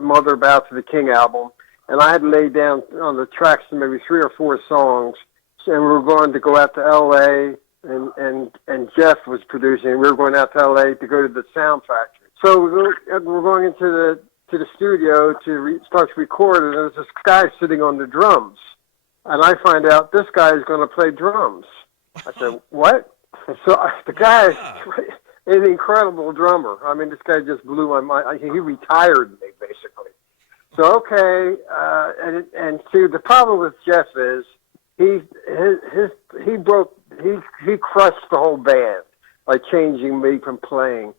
Mother Bow to the King album, and I had laid down on the tracks maybe 3 or 4 songs, and we were going to go out to L.A., and Jeff was producing. We were going out to L.A. to go to the Sound Factory. So we're going into the studio to start to record, and there's this guy sitting on the drums. And I find out this guy is going to play drums. I said, what? So the guy is an incredible drummer. I mean, this guy just blew my mind. He retired me, basically. So, okay. And see, the problem with Jeff is he crushed the whole band by changing me from playing.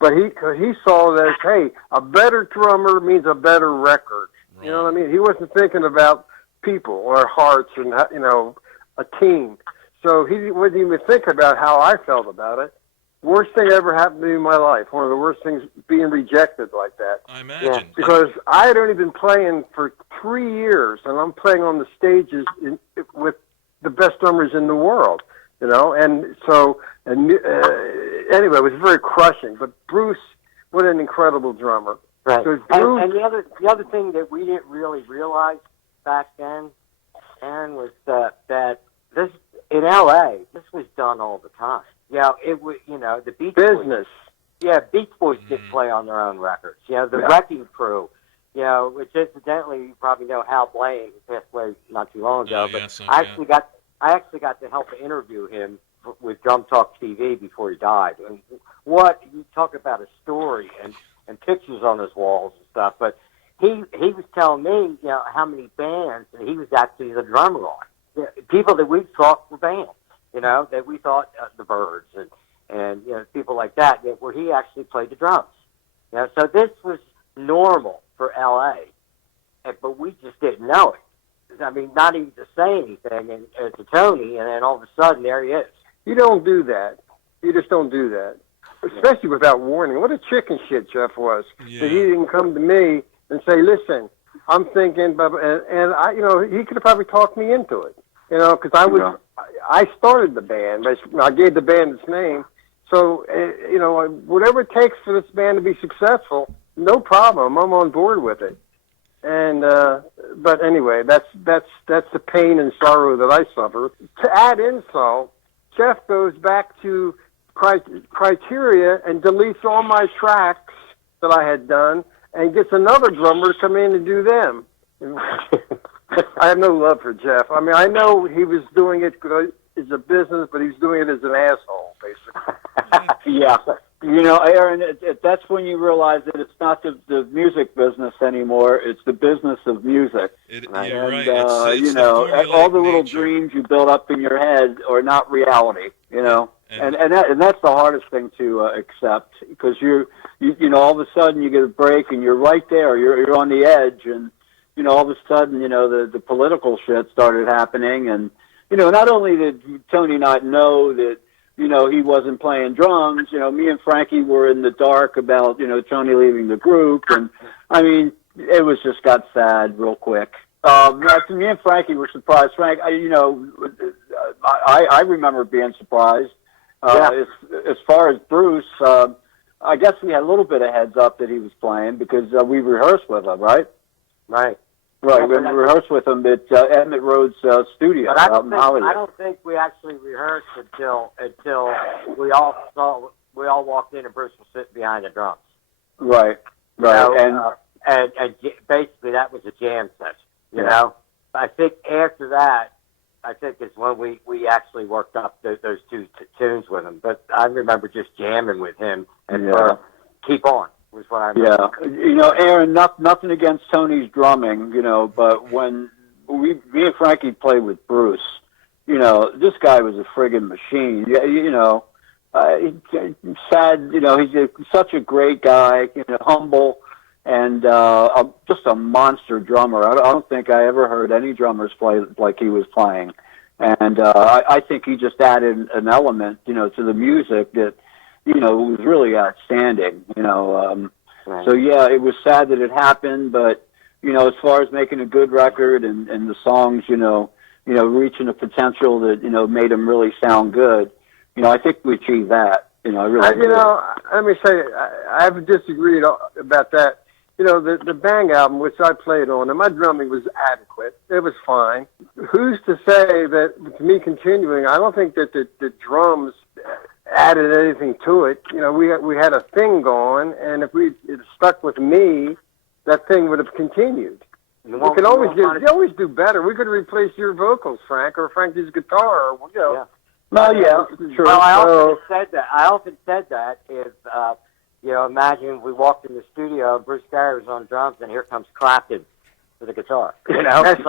But he saw that, hey, a better drummer means a better record. Right. You know what I mean? He wasn't thinking about people or hearts and, a team. So he wouldn't even think about how I felt about it. Worst thing ever happened to me in my life. One of the worst things, being rejected like that. I imagine. Because I had only been playing for 3 years, and I'm playing on the stages with the best drummers in the world, And so, anyway, it was very crushing. But Bruce, what an incredible drummer! Right. So Bruce, and the other thing that we didn't really realize back then, Aaron, was that this in L.A. this was done all the time. It was the Beach business. Boys, Beach Boys did play on their own records. The Wrecking Crew. Which incidentally, you probably know Hal Blaine, who passed away not too long ago. But yes, I actually got to help interview him with Drum Talk TV before he died. And what you talk about a story and pictures on his walls and stuff. But he was telling me, how many bands that he was actually the drummer on. People that we thought were bands, that we thought the Byrds and people like that, where he actually played the drums. So this was normal for L.A., but we just didn't know it. I mean, not even to say anything to Tony, and then all of a sudden, there he is. You don't do that. You just don't do that, especially without warning. What a chicken shit Jeff was. Yeah. That he didn't come to me and say, "Listen, I'm thinking," and I, he could have probably talked me into it, because I started the band. I gave the band its name, so whatever it takes for this band to be successful, no problem. I'm on board with it. And but anyway, that's the pain and sorrow that I suffer. To add insult, Jeff goes back to Criteria and deletes all my tracks that I had done and gets another drummer to come in and do them. I have no love for Jeff. I mean, I know he was doing it as a business, but he's doing it as an asshole, basically. Yeah. Aaron, that's when you realize that it's not the music business anymore. It's the business of music. You're And, right. It's the all the formulaic little nature. dreams you build up in your head are not reality, And that's the hardest thing to accept, because you all of a sudden you get a break and you're right there. You're on the edge, and, all of a sudden, the political shit started happening. And, not only did Tony not know that, he wasn't playing drums. Me and Frankie were in the dark about, Tony leaving the group. And, I mean, it was just got sad real quick. Me and Frankie were surprised. Frank, I remember being surprised. As far as Bruce, I guess we had a little bit of heads up that he was playing because we rehearsed with him, right? Right. Right, we rehearsed with him at Emmett Road's studio out in Hollywood. I don't think we actually rehearsed until we all walked in and Bruce was sitting behind the drums. Right. And basically that was a jam session. I think after that, is when we actually worked up those two tunes with him. But I remember just jamming with him and Keep On was what I remember. Yeah, Aaron, nothing against Tony's drumming, but when me and Frankie played with Bruce, this guy was a friggin' machine. Sad, he's such a great guy, humble, and just a monster drummer. I don't think I ever heard any drummers play like he was playing. And I think he just added an element, to the music that, was really outstanding, Right. So, yeah, it was sad that it happened, but, as far as making a good record and the songs, reaching a potential that, made them really sound good, I think we achieved that, I really do. Let me say, I have disagreed about that. The Bang album, which I played on, and my drumming was adequate. It was fine. Who's to say that, with me continuing, I don't think that the drums added anything to it. We had a thing going, and if it stuck with me, that thing would have continued. We can always do better. We could replace your vocals, Frank, or Frankie's guitar, Yeah. No, yeah, true. Well, I often said that is, imagine we walked in the studio, Bruce Garrett was on drums, and here comes Clapton, for the guitar. You know, That's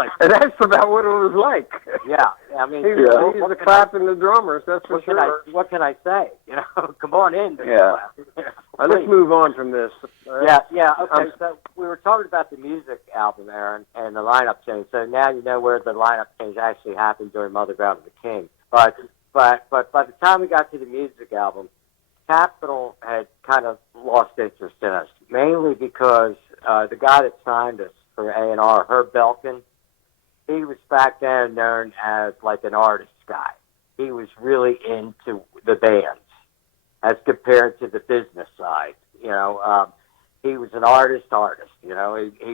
about what it was like. yeah. I mean, He was the clapping the drummers. That's for sure. What can I say? You know, come on in. Yeah. Let's move on from this. Yeah. Okay, so we were talking about the music album, Aaron, and the lineup change. So now you know where the lineup change actually happened during Mother Ground of the King. But by the time we got to the music album, Capitol had kind of lost interest in us, mainly because the guy that signed us for A&R, Herb Belkin, he was back then known as like an artist guy. He was really into the bands as compared to the business side. You know, he was an artist. You know, he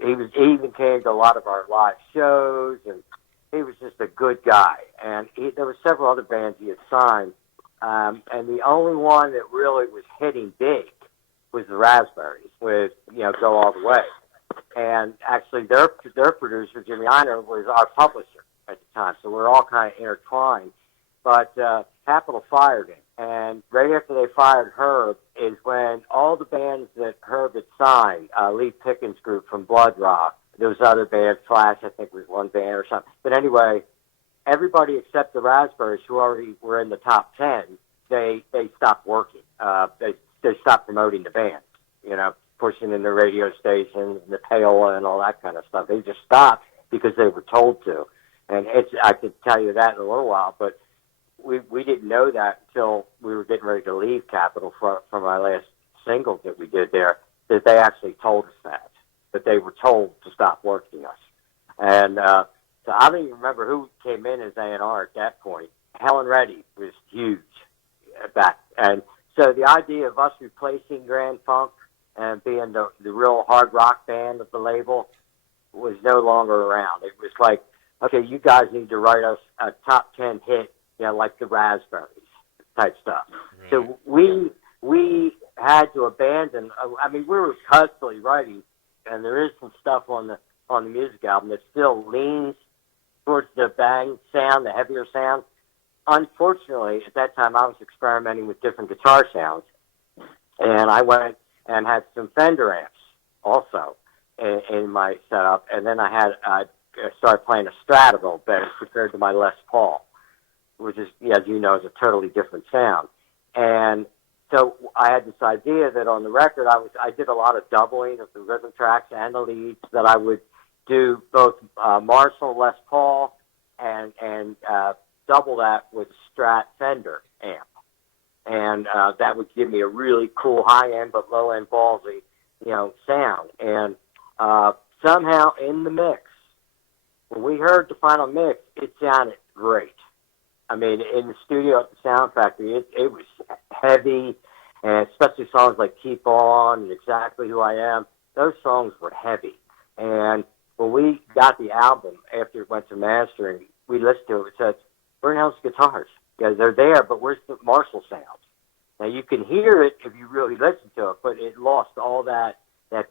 even came to a lot of our live shows, and he was just a good guy. And there were several other bands he had signed, and the only one that really was hitting big was the Raspberries with, you know, Go All the Way. And actually, their producer, Jimmy Einer, was our publisher at the time, so we're all kind of intertwined. But Capitol fired him, and right after they fired Herb is when all the bands that Herb had signed, Lee Pickens' group from Blood Rock, those other bands, Flash, I think was one band or something. But anyway, everybody except the Raspberries, who already were in the top 10, they stopped working. They stopped promoting the band, you know, pushing in the radio stations and the payola and all that kind of stuff. They just stopped because they were told to. And I could tell you that in a little while, but we didn't know that until we were getting ready to leave Capitol from our last single that we did there, that they actually told us that they were told to stop working us. And so I don't even remember who came in as A&R at that point. Helen Reddy was huge back. And so the idea of us replacing Grand Funk and being the real hard rock band of the label was no longer around. It was like, okay, you guys need to write us a top 10 hit, you know, like the Raspberries type stuff. Right. So we had to abandon. I mean, we were constantly writing, and there is some stuff on the music album that still leans towards the bang sound, the heavier sound. Unfortunately, at that time, I was experimenting with different guitar sounds, and I went and had some Fender amps also in my setup, and then I started playing a Strat a little bit compared to my Les Paul, which is, as you know, is a totally different sound. And so I had this idea that on the record, I did a lot of doubling of the rhythm tracks and the leads, that I would do both Marshall Les Paul and double that with Strat Fender amp. And that would give me a really cool high-end but low-end ballsy, you know, sound. And somehow in the mix, when we heard the final mix, it sounded great. I mean, in the studio at the Sound Factory, it was heavy, and especially songs like Keep On and Exactly Who I Am, those songs were heavy. And when we got the album, after it went to mastering, we listened to it and said, where the hell's the guitars? Yeah, they're there, but where's the Marshall sound? Now, you can hear it if you really listen to it, but it lost all that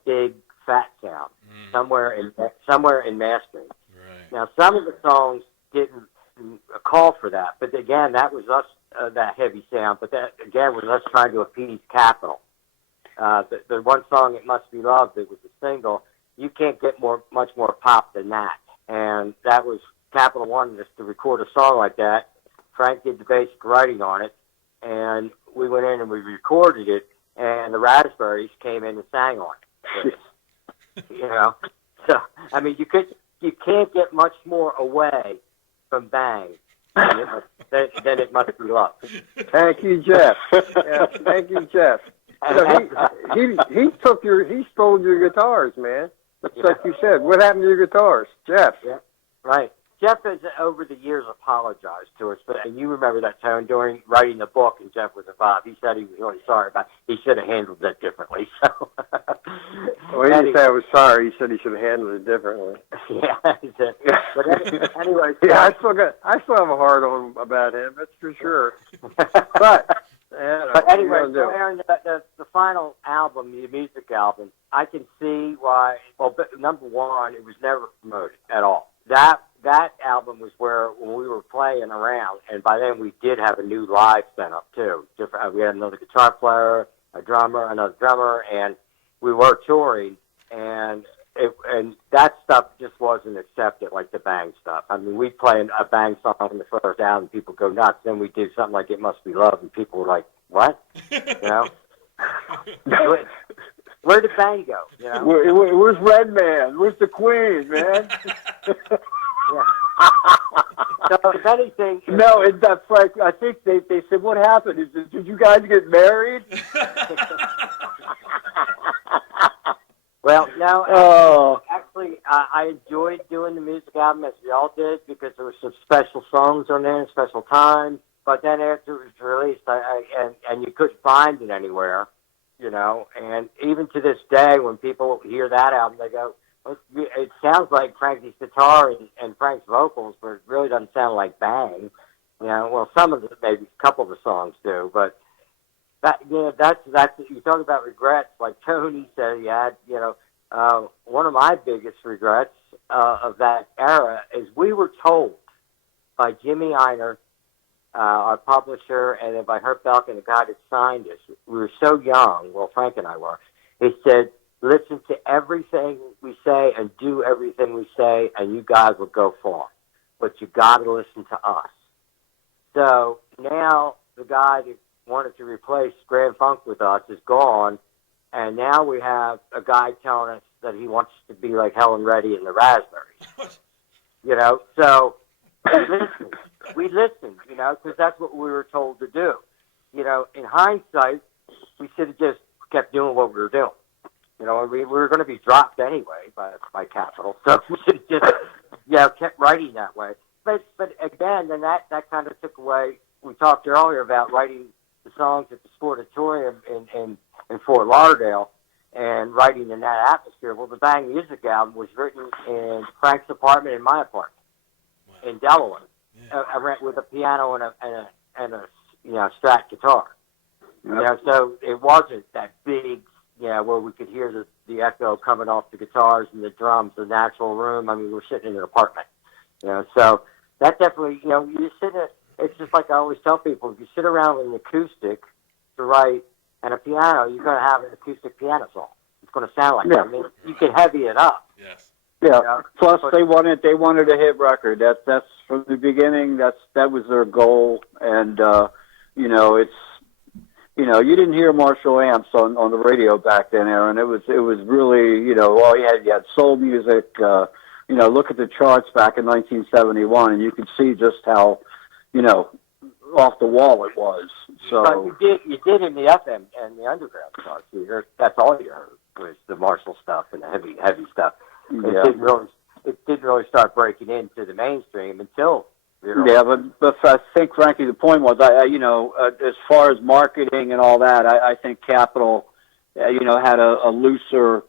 big, fat sound somewhere in mastering. Right. Now, some of the songs didn't call for that, but again, that was us, that heavy sound, but that, again, was us trying to appease Capitol. The one song, It Must Be Loved, that was a single, you can't get much more pop than that. And that was, Capitol wanted us to record a song like that. Frank did the basic writing on it, and we went in and we recorded it, and the Raspberries came in and sang on it. You know? So, I mean, you can't get much more away from Bang than It Must Be Love. Thank you, Jeff. Yeah, thank you, Jeff. So he stole your guitars, man. Just like you said. What happened to your guitars, Jeff? Yeah, right. Jeff has, over the years, apologized to us, but you remember that time during writing the book, and Jeff was involved. He said he was really sorry about it. He should have handled that differently. So. Well, he didn't say I was sorry. He said he should have handled it differently. Yeah, but anyway. Yeah, I still have a hard on about him. That's for sure. But anyway, so Aaron, the final album, the music album, I can see why. Well, number one, it was never promoted at all. That album was where, when we were playing around, and by then we did have a new live setup too. We had another guitar player, another drummer, and we were touring. And and that stuff just wasn't accepted like the Bang stuff. I mean, we'd play a Bang song on the first album, and people go nuts. Then we do something like It Must Be Love, and people were like, "What?" You know? Where did Bang go? You know? Where's Redman? Where's the Queen, man? Yeah. So if anything, No, it's that Frank. I think they said, "What happened? Did you guys get married?" Well, no, Oh. actually, I enjoyed doing the music album, as we all did, because there were some special songs on there and special times. But then after it was released, and you couldn't find it anywhere, you know. And even to this day, when people hear that album, they go, "It sounds like Frankie's guitar and Frank's vocals, but it really doesn't sound like Bang." You know, well, some of it, maybe a couple of the songs do, but that, you know, that's you talk about regrets. Like Tony said, he had, you know, one of my biggest regrets of that era is we were told by Jimmy Einer, our publisher, and then by Herb Belkin, the guy that signed us. We were so young. Well, Frank and I were. He said, "Listen to everything we say and do everything we say, and you guys will go far. But you got to listen to us." So now the guy that wanted to replace Grand Funk with us is gone, and now we have a guy telling us that he wants to be like Helen Reddy and the Raspberries. You know, so we listened, you know, because that's what we were told to do. You know, in hindsight, we should have just kept doing what we were doing. You know, we were going to be dropped anyway by Capitol, so we should have just, you know, kept writing that way. But again, then that kind of took away. We talked earlier about writing the songs at the Sportatorium in Fort Lauderdale and writing in that atmosphere. Well, the Bang Music album was written in Frank's apartment and my apartment in Delaware. Yeah. I rent with a piano and a you know, Strat guitar. Yep. You know, so it wasn't that big, you know, where we could hear the echo coming off the guitars and the drums, the natural room. I mean, we're sitting in an apartment. You know, so that definitely, you know, you sit at, it's just like I always tell people, if you sit around with an acoustic to write and a piano, you're going to have an acoustic piano song. It's going to sound like that. I mean, you can heavy it up. Yes. Yeah. You know? Plus, they wanted a hit record. That's from the beginning. That was their goal. And you know, it's, you know, you didn't hear Marshall amps on the radio back then, Aaron. It was really, you know, all you had soul music. You know, look at the charts back in 1971, and you could see just how, you know, off the wall it was. So But you did in the FM and the underground charts. That's all you heard was the Marshall stuff and the heavy stuff. yeah. It didn't really start breaking into the mainstream until, you know. Yeah, but I think, Frankie, the point was, you know, as far as marketing and all that, I think Capitol, you know, had a looser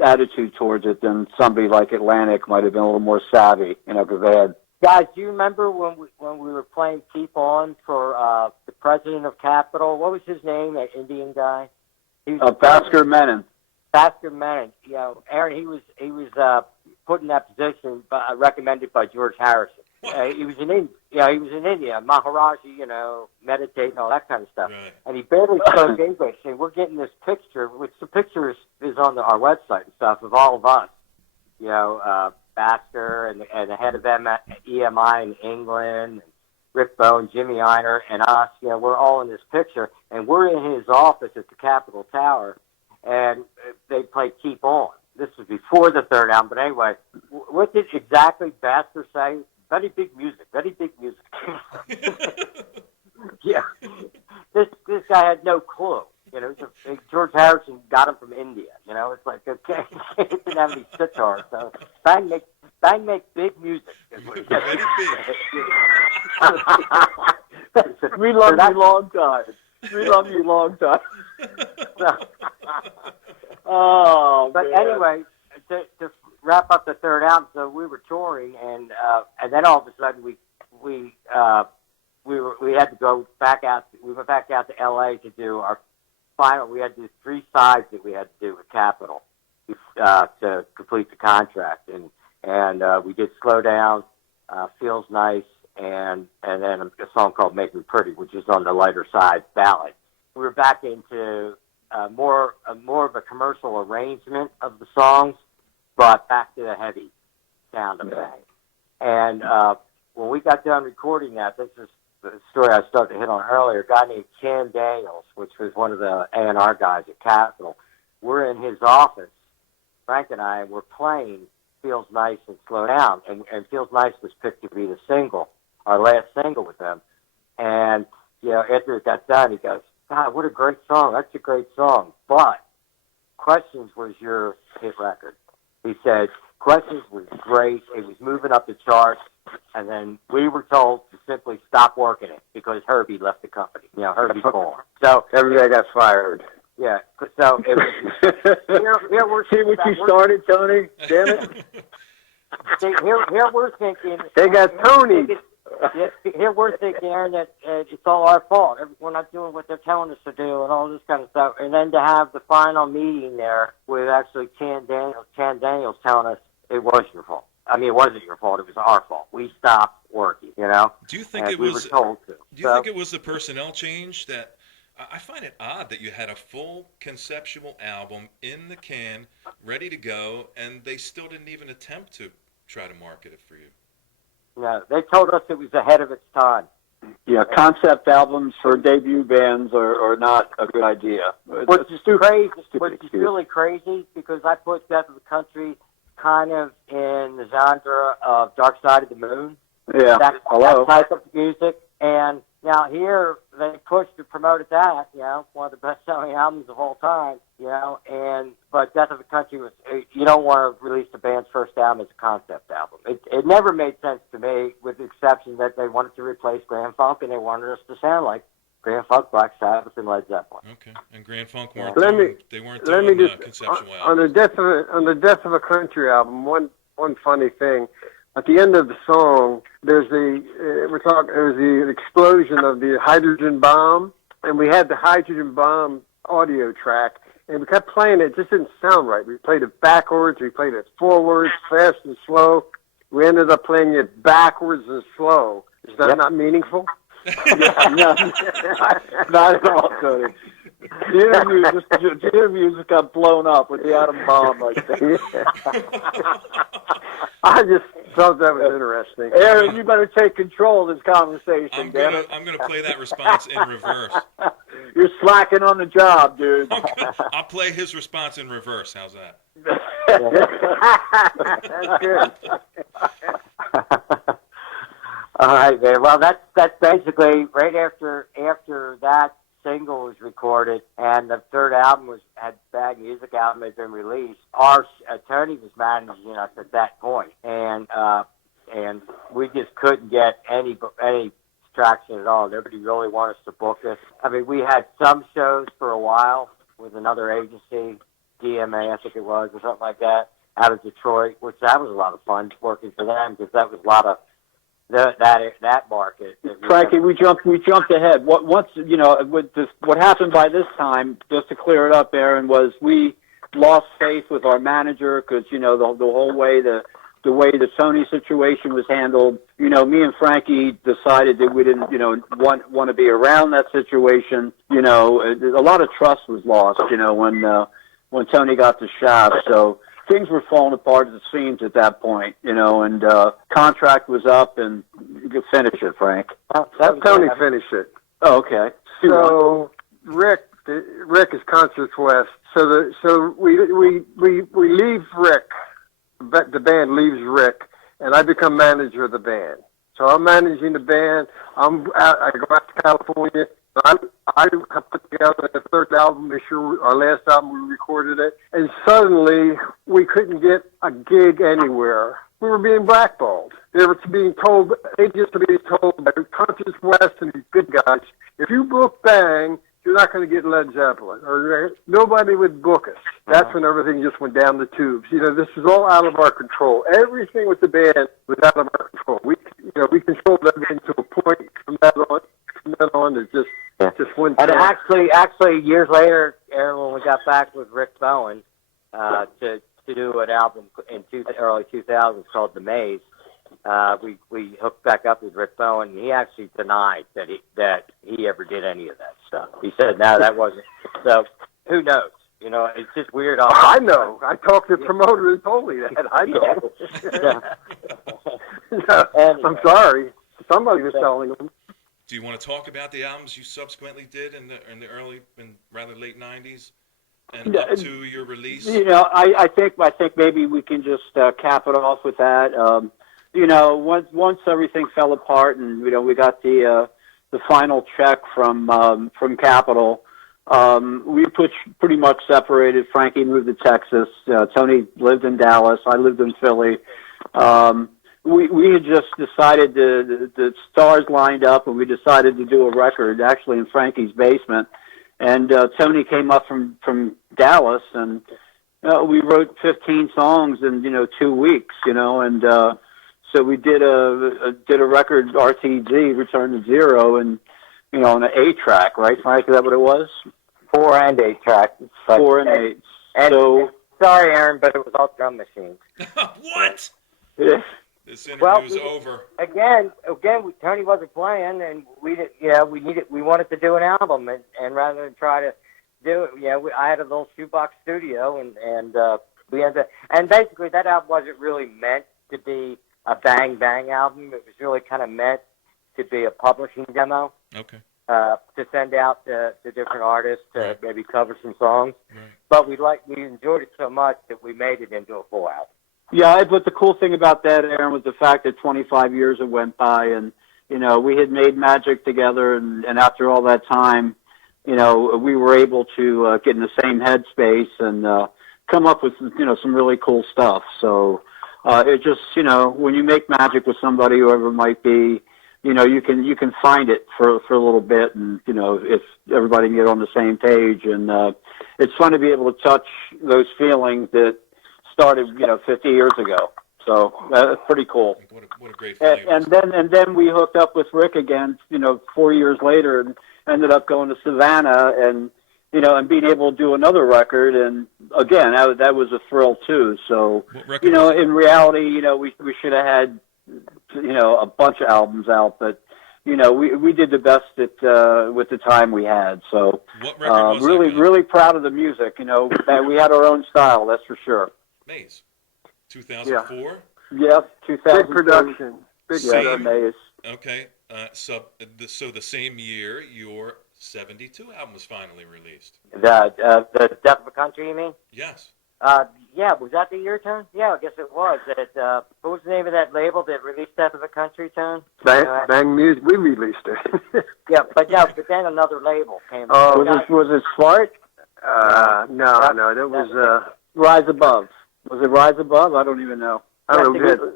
attitude towards it than somebody like Atlantic might have been a little more savvy, you know, because they had. Guys, do you remember when we were playing Keep On for the president of Capitol? What was his name? That Indian guy. Bhaskar Menon. Bhaskar Menon. You know, Aaron. He was put in that position, recommended by George Harrison. He was in India. Yeah, he was in India, Maharaji. You know, meditating, all that kind of stuff. Right. And he barely spoke English. And we're getting this picture, which the picture is on our website and stuff of all of us. You know, Bhaskar and the head of EMI in England, Rick Bowe and Jimmy Einer and us. You know, we're all in this picture, and we're in his office at the Capitol Tower, and they play Keep On. This was before the third album, but anyway, what did exactly Bhaskar say? Very big music, very big music. Yeah, this guy had no clue. You know, George Harrison got him from India. You know, it's like, okay, he didn't have any sitar, so Bang make big music. Is what he said. Very big. We love you long time. We love you long time. Oh, but man. anyway, to wrap up the third album, so we were touring, and then all of a sudden we had to go back out. We went back out to L.A. to do our final. We had to do 3 sides that we had to do with Capitol to complete the contract, and we did Slow Down, Feels Nice, and then a song called Make Me Pretty, which is on the lighter side ballad. We were back into more of a commercial arrangement of the songs, brought back to the heavy sound of Bang. And when we got done recording that, this is the story I started to hit on earlier. A guy named Ken Daniels, which was one of the A&R guys at Capitol, we're in his office. Frank and I were playing Feels Nice and Slow Down, and Feels Nice was picked to be the single, our last single with them. And, after it got done, he goes, God, what a great song. That's a great song. But Questions was your hit record. He said, Questions was great. It was moving up the charts. And then we were told to simply stop working it because Herbie left the company. Herbie's gone. So Everybody got fired. yeah. So it was, here we're See what you started, Tony? Damn it. Here we're thinking. They got Tony. Here we're thinking, Aaron, that it's all our fault. We're not doing what they're telling us to do and all this kind of stuff. And then to have the final meeting there with actually Ken Daniels telling us it was your fault. I mean, it wasn't your fault. It was our fault. We stopped working, Do you think we were told to. Do you think it was the personnel change that? I find it odd that you had a full conceptual album in the can, ready to go, and they still didn't even attempt to try to market it for you. No, they told us it was ahead of its time. Yeah, concept albums for debut bands are not a good idea. Which is crazy. Which is really crazy because I put Death of the Country kind of in the genre of Dark Side of the Moon. Yeah, that type of music. And now here they pushed and promoted that, one of the best-selling albums of all time, but Death of the Country was, you don't want to release the band's first album as a concept album. It never made sense to me, with the exception that they wanted to replace Grand Funk and they wanted us to sound like Grand Funk, Black Sabbath, and Led Zeppelin. Okay, and Grand Funk weren't Let me just conceptual on albums. the Death of a Country album. One funny thing. At the end of the song, there's the explosion of the hydrogen bomb, and we had the hydrogen bomb audio track, and we kept playing it. It just didn't sound right. We played it backwards, we played it forwards, fast and slow. We ended up playing it backwards and slow. Is that not meaningful? No, not at all, Tony. The interview just got blown up with the atom bomb like that. I just thought that was interesting. Aaron, you better take control of this conversation, damn it. I'm gonna play that response in reverse. You're slacking on the job, dude. I'll play his response in reverse. How's that? That's good. All right, man. Well, that's basically right after that single was recorded and the third album had Bad Music album had been released. Our attorney was managing us at that point, and we just couldn't get any traction at all. Nobody really wanted us to book us. I mean, we had some shows for a while with another agency, DMA, I think it was, or something like that, out of Detroit, which that was a lot of fun working for them because that was a lot of that market. Frankie, we jumped ahead. What happened by this time, just to clear it up, Aaron, was we lost faith with our manager because the whole way the way the Sony situation was handled. Me and Frankie decided that we didn't want to be around that situation. A lot of trust was lost. When Tony got the shaft, so. Things were falling apart at the seams at that point, and contract was up, and you could finish it, Frank. Let Tony finish it. Oh, okay. So Rick is Concerts West. So we leave Rick. The band leaves Rick, and I become manager of the band. So I'm managing the band. I go out to California. I put together the third album this year, our last album, we recorded it, and suddenly we couldn't get a gig anywhere. We were being blackballed. They were being told, agents were being told by Concerts West and these good guys, if you book Bang, you're not going to get Led Zeppelin, or nobody would book us. That's when everything just went down the tubes. This was all out of our control. Everything with the band was out of our control. We controlled everything to a point. From that on, it just went. And actually, years later, Aaron, when we got back with Rick Bowen to do an album in early 2000s called The Maze, we hooked back up with Rick Bowen, and he actually denied that he ever did any of that stuff. He said, no, that wasn't. So who knows? You know, it's just weird. I know. I talked to the promoter who told me that. I know. I'm sorry. Somebody was telling him. Do you want to talk about the albums you subsequently did in the early and rather late '90s, and up to your release? You know, I think maybe we can just cap it off with that. You know, once everything fell apart, and you know, we got the final check from Capitol. We pretty much separated. Frankie moved to Texas. Tony lived in Dallas. I lived in Philly. We had just decided the stars lined up, and we decided to do a record actually in Frankie's basement. And Tony came up from Dallas, and we wrote 15 songs in 2 weeks. And so we did a record, RTZ, Return to Zero, and on an 8-track, right, Frank? Is that what it was? 4 and 8 tracks. 4 and 8. And so sorry, Aaron, but it was all drum machines. What? Yeah. This interview is over. Again, Tony wasn't playing, and we wanted to do an album, and rather than try to do it, I had a little shoebox studio, and we had to, and basically that album wasn't really meant to be a bang bang album. It was really kind of meant to be a publishing demo. Okay. To send out to different artists to maybe cover some songs, but we enjoyed it so much that we made it into a full album. Yeah, but the cool thing about that, Aaron, was the fact that 25 years have went by, and we had made magic together, and after all that time, we were able to get in the same headspace and come up with some really cool stuff. So it just when you make magic with somebody, whoever it might be, you can find it for a little bit, and if everybody can get on the same page, and it's fun to be able to touch those feelings that started 50 years ago. So that's pretty cool. What a great feeling. And then we hooked up with Rick again 4 years later, and ended up going to Savannah, and and being able to do another record, and again that was a thrill too. So in reality, we should have had a bunch of albums out, but we did the best with the time we had. So what record was really that, really proud of the music. That we had our own style, that's for sure. Maze, 2004. Yeah, 2000. Big production. Big production. Maze. Okay, so the same year your '72 album was finally released. The Death of a Country, you mean? Yes. Yeah, was that the year, Tone? Yeah, I guess it was. What was the name of that label that released Death of a Country, Tone? Bang Music. We released it. but then another label came. Was it Smart? No, that was Rise Above. Was it Rise Above? I don't even know. I don't know.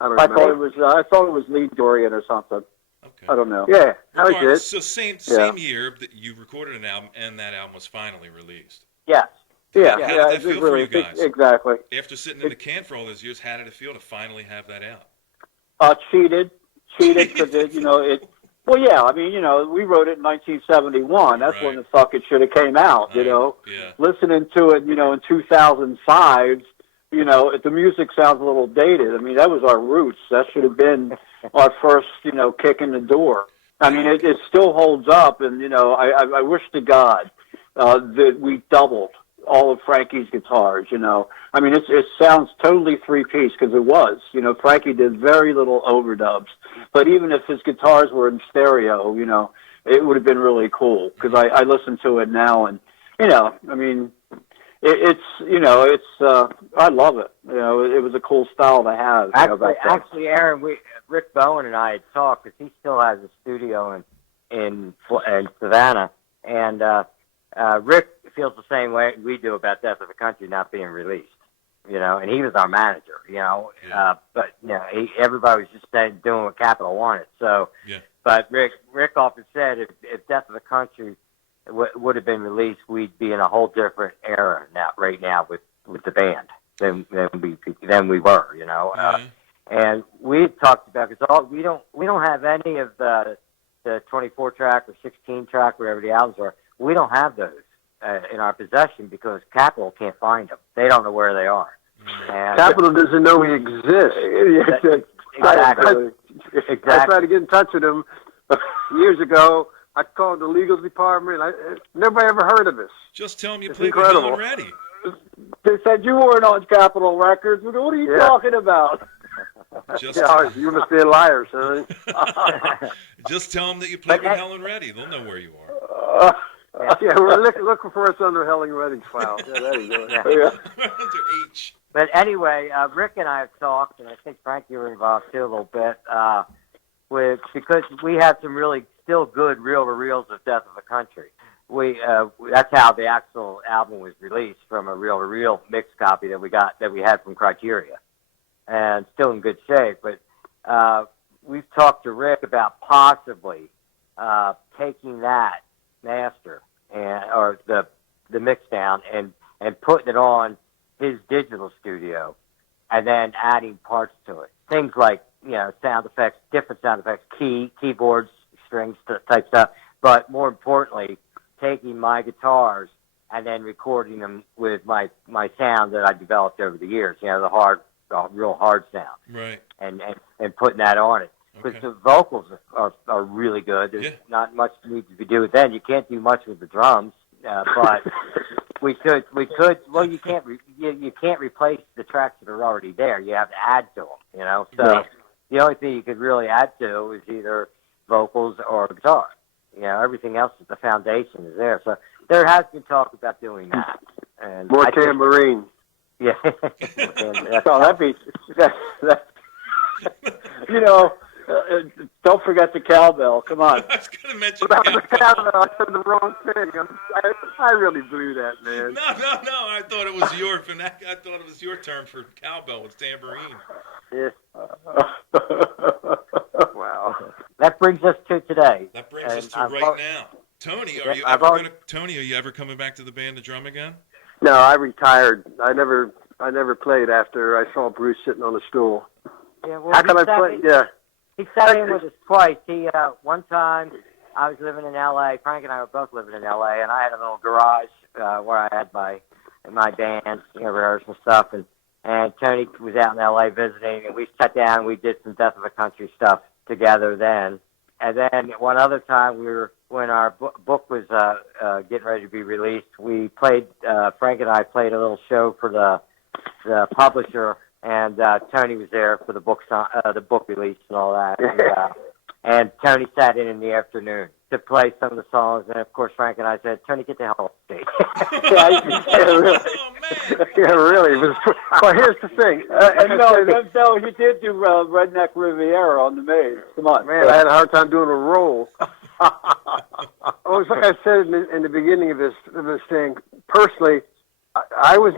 I thought it was Lee Dorian or something. Okay. I don't know. Yeah, I did. So same year that you recorded an album and that album was finally released. Yes. Yeah. How did that feel for you guys? Exactly. After sitting in the can for all those years, how did it feel to finally have that out? Cheated because Well, yeah. I mean, we wrote it in 1971. That's when the fuck it should have came out. Yeah. Listening to it, in 2005. The music sounds a little dated. I mean, that was our roots. That should have been our first, kick in the door. I mean, it still holds up, and I wish to God that we doubled all of Frankie's guitars. I mean, it sounds totally 3-piece because it was. Frankie did very little overdubs, but even if his guitars were in stereo, it would have been really cool because I listen to it now, and I mean. I love it. It was a cool style to have. Actually, Aaron, Rick Bowen and I had talked because he still has a studio in Savannah, and Rick feels the same way we do about Death of a Country not being released. And he was our manager. But everybody was just doing what Capitol wanted. So, but Rick often said if Death of a Country would have been released, we'd be in a whole different era right now with the band than we were, and we talked about because we don't have any of the 24-track or 16-track, whatever the albums are. We don't have those in our possession because Capitol can't find them. They don't know where they are. And Capitol doesn't know we exist. Exactly. I tried to get in touch with them years ago. I called the legal department. Nobody ever heard of this. Just tell them you It's played with incredible. Helen Reddy. They said you weren't on Capitol Records. We go, what are you talking about? Just, Yeah, you must be a liar, son. just tell them that you played with Helen Reddy. They'll know where you are. Yeah, we're looking for us under Helen Reddy's file. Yeah, there you go. Yeah. Under H. But anyway, Rick and I have talked, and I think Frank, you were involved too a little bit, because we had some really still good reel-to-reels of Death of a Country. That's how the actual album was released, from a reel-to-reel mixed copy that we had from Criteria, and still in good shape. But we've talked to Rick about possibly taking that master or the mix down and putting it on his digital studio, and then adding parts to it. Things like, sound effects, different sound effects, keyboards, strings type stuff. But more importantly, taking my guitars and then recording them with my sound that I developed over the years. The real hard sound. Right. And putting that on it. Because the vocals are really good. There's not much needs to be do with them. You can't do much with the drums, but we could. Well, you can't replace the tracks that are already there. You have to add to them. So the only thing you could really add to is either vocals or guitar. Everything else, the foundation is there. So there has been talk about doing that. And More tambourine. Yeah. So that'd be that. Don't forget the cowbell. Come on. I was going to mention Without the cowbell. camera, I said the wrong thing. I really blew that, man. No. I thought it was I thought it was your term for cowbell with tambourine. Yeah. Wow. That brings us to today. That brings us to And right now. Tony, are you ever coming back to the band to drum again? No, I retired. I never played after I saw Bruce sitting on a stool. Yeah, well, How can I play? Yeah. He sat in with us twice. One time I was living in L.A. Frank and I were both living in L.A. and I had a little garage where I had my band, rehearsal stuff, and Tony was out in L.A. visiting, and we sat down and we did some Death of a Country stuff together then. And then one other time when our book was getting ready to be released, we played. Frank and I played a little show for the publisher, and Tony was there for the book release and all that. And Tony sat in the afternoon to play some of the songs, and of course Frank and I said, "Tony, get the hell off stage." Really. Oh, man. Yeah, really. Well, here's the thing. No, you did do Redneck Riviera on the Maze. Come on, Man, I had a hard time doing a roll. Like I said in the beginning of this thing, personally, I was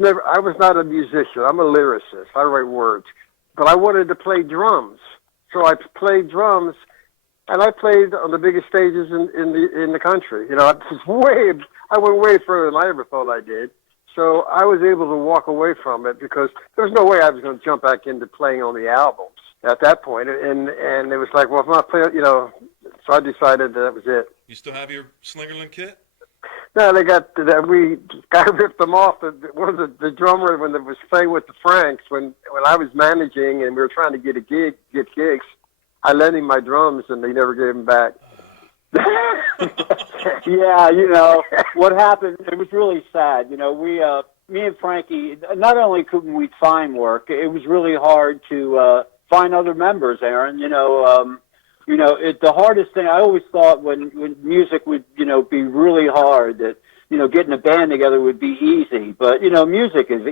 not a musician. I'm a lyricist. I write words, but I wanted to play drums, so I played drums, and I played on the biggest stages in the country. I went way further than I ever thought I did. So I was able to walk away from it because there was no way I was going to jump back into playing on the albums at that point. And it was like, well, if I'm not playing, so I decided that was it. You still have your Slingerland kit? No, we ripped them off. One of the drummer when it was playing with the Franks when I was managing and we were trying to get gigs. I lent him my drums and they never gave them back. Yeah, what happened, it was really sad. Me and Frankie, not only couldn't we find work, it was really hard to find other members, Aaron. The hardest thing, I always thought when music would, be really hard, that, getting a band together would be easy. But, music is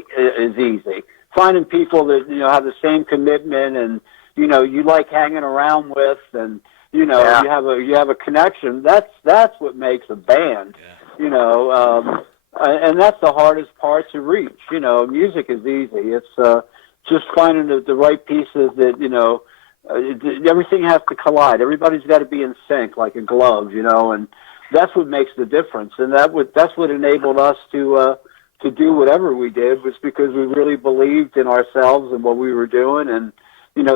easy. Finding people that, have the same commitment and, you like hanging around with and, you have a connection. That's what makes a band, and that's the hardest part to reach. Music is easy. It's just finding the right pieces that, everything has to collide. Everybody's got to be in sync like a glove, and that's what makes the difference. And that's what enabled us to do whatever we did, was because we really believed in ourselves and what we were doing. And,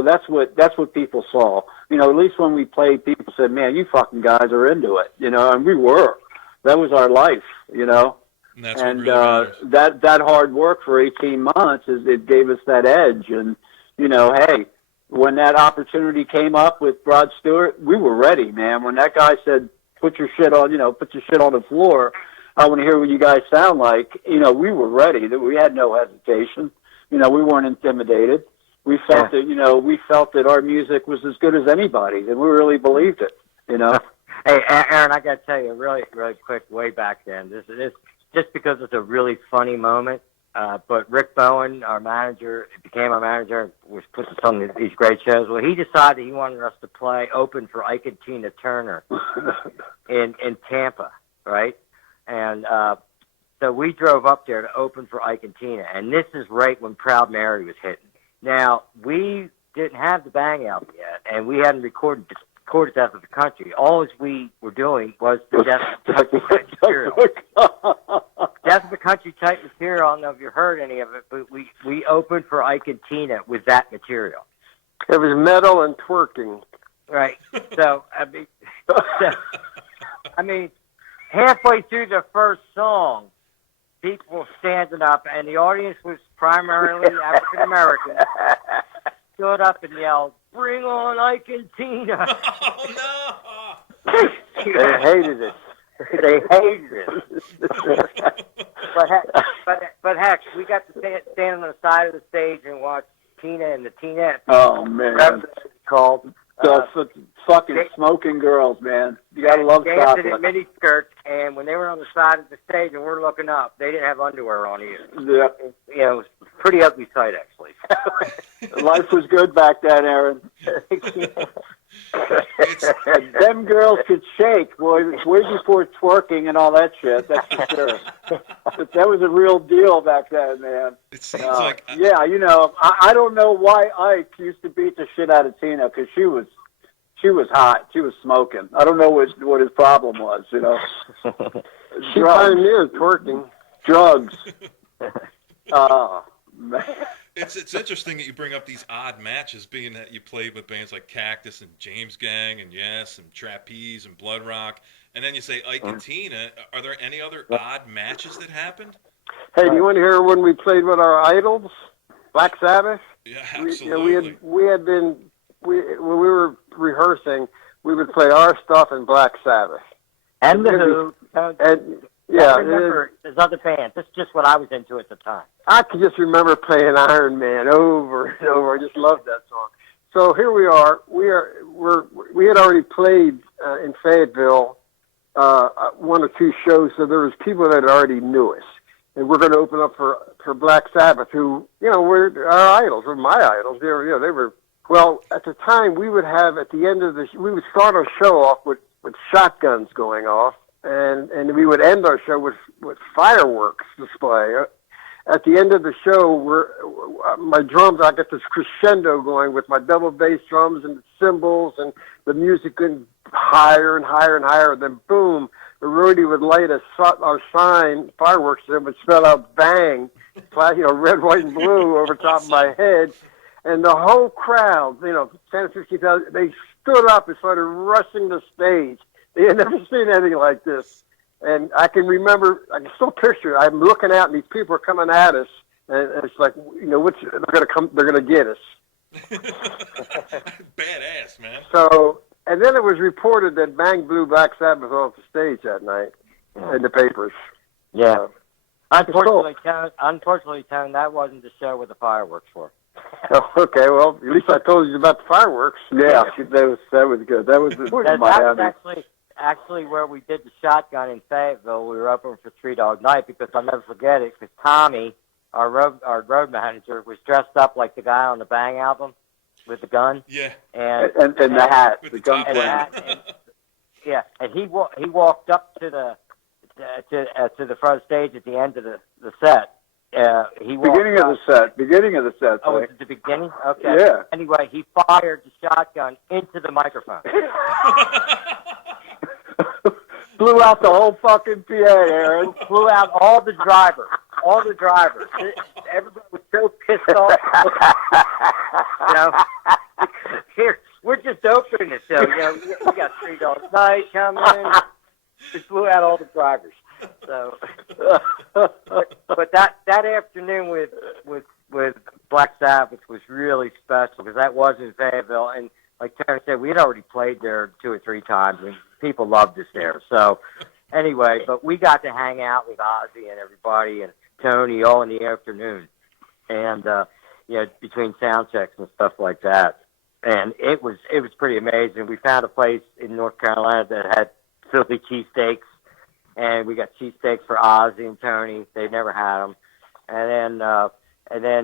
that's what people saw. At least when we played, people said, "Man, you fucking guys are into it," and we were. That was our life, And that's what really matters. that hard work for 18 months it gave us that edge. And, hey, when that opportunity came up with Rod Stewart, we were ready, man. When that guy said, put your shit on, put your shit on the floor. I want to hear what you guys sound like. We were ready. That we had no hesitation. We weren't intimidated. We felt that, we felt that our music was as good as anybody's, and we really believed it. Hey, Aaron, I got to tell you, really, really quick, way back then. This is just because it's a really funny moment. But Rick Bowen, our manager, became our manager, was putting us on these great shows. Well, he decided he wanted us to open for Ike and Tina Turner in Tampa, right? And so we drove up there to open for Ike and Tina, and this is right when Proud Mary was hitting. Now, we didn't have the Bang album yet, and we hadn't recorded Death of the Country. All we were doing was the Death of the Country material. Death of the Country type material. I don't know if you heard any of it, but we opened for Ike and Tina with that material. It was metal and twerking. Right. So, I mean, halfway through the first song, people were standing up, and the audience was primarily African American. Stood up and yelled, "Bring on Ike and Tina!" Oh no! They hated it. They hated it. but heck, we got to stand on the side of the stage and watch Tina and the Tinettes. Oh man, That's what it's called. Fucking smoking girls, man. You gotta love dancing chocolate. in mini skirts, and when they were on the side of the stage and we're looking up, they didn't have underwear on either. Yep. It was a pretty ugly sight, actually. Life was good back then, Aaron. Them girls could shake, boy. Way before twerking and all that shit. That's for sure. But that was a real deal back then, man. It seems like yeah, I don't know why Ike used to beat the shit out of Tina, because she was hot. She was smoking. I don't know what his problem was. She pioneered twerking. Drugs. Oh man. it's interesting that you bring up these odd matches, being that you played with bands like Cactus and James Gang and Yes and Trapeze and Blood Rock, and then you say Ike and Tina. Are there any other odd matches that happened? Hey, do you want to hear when we played with our idols, Black Sabbath? Yeah, absolutely. When we were rehearsing, we would play our stuff in Black Sabbath. And the Who. Yeah, I remember there's other bands. That's just what I was into at the time. I can just remember playing Iron Man over and over. I just loved that song. So here we are. We had already played in Fayetteville one or two shows, so there was people that already knew us, and we're going to open up for Black Sabbath, who were our idols, were my idols. They were. Well, at the time, we would have at the end of we would start our show off with shotguns going off. And we would end our show with fireworks display. At the end of the show, my drums, I got this crescendo going with my double bass drums and the cymbals, and the music getting higher and higher and higher. Then boom, the roadie would light our sign, fireworks, and it would spell out "Bang," red, white, and blue over top of my head. And the whole crowd, 10 or 15,000, they stood up and started rushing the stage. They had never seen anything like this. And I can still picture it. I'm looking out and these people are coming at us. And it's like, they're going to get us. Badass, man. So, and then it was reported that Bang blew Black Sabbath off the stage that night in the papers. Yeah. Unfortunately, Tone, that wasn't the show with the fireworks for. Oh, okay, well, at least I told you about the fireworks. Yeah, that was good. That was actually where we did the shotgun in Fayetteville. We were open for Three Dog Night, because I'll never forget it, because Tommy, our road manager, was dressed up like the guy on the Bang album with the gun. Yeah. And the hat, with the top gun hat. Yeah, and he walked up to the front stage at the end of the set. Beginning of the set. Oh, was it the beginning? Okay. Yeah. Anyway, he fired the shotgun into the microphone. Blew out the whole fucking PA, Aaron. Blew out all the drivers. Everybody was so pissed off. Here, we're just opening the show. We got $3 night coming. Just blew out all the drivers. So, but that afternoon with Black Sabbath was really special, because that was in Fayetteville, and like Terry said, we had already played there 2 or 3 times, people loved us there. So anyway, but we got to hang out with Ozzy and everybody and Tony all in the afternoon, and between sound checks and stuff like that. And it was pretty amazing. We found a place in North Carolina that had Philly cheesesteaks, and we got cheesesteaks for Ozzy and Tony. They never had them. And then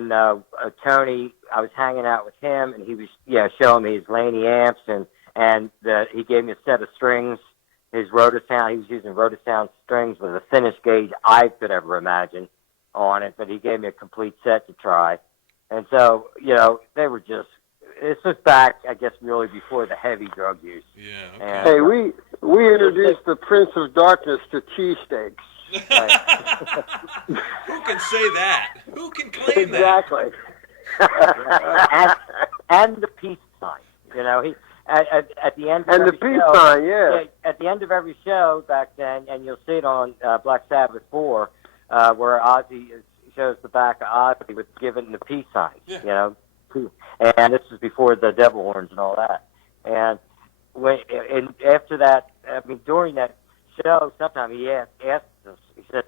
Tony, I was hanging out with him, and he was showing me his Laney amps, and he gave me a set of strings. His Rotosound, he was using Rotosound strings with the thinnest gauge I could ever imagine on it, but he gave me a complete set to try. And so, they were just, this was back, I guess, really before the heavy drug use. Yeah. Okay. And, Hey, we introduced the Prince of Darkness to cheesesteaks. Who can say that? Who can claim Exactly. and the peace sign. He at the end of And the every peace show, sign, yeah. at the end of every show back then, and you'll see it on Black Sabbath 4, where Ozzy shows the back of Ozzy with giving the peace signs. Yeah. And this was before the devil horns and all that. And after that, during that show, sometime he asked us, he said,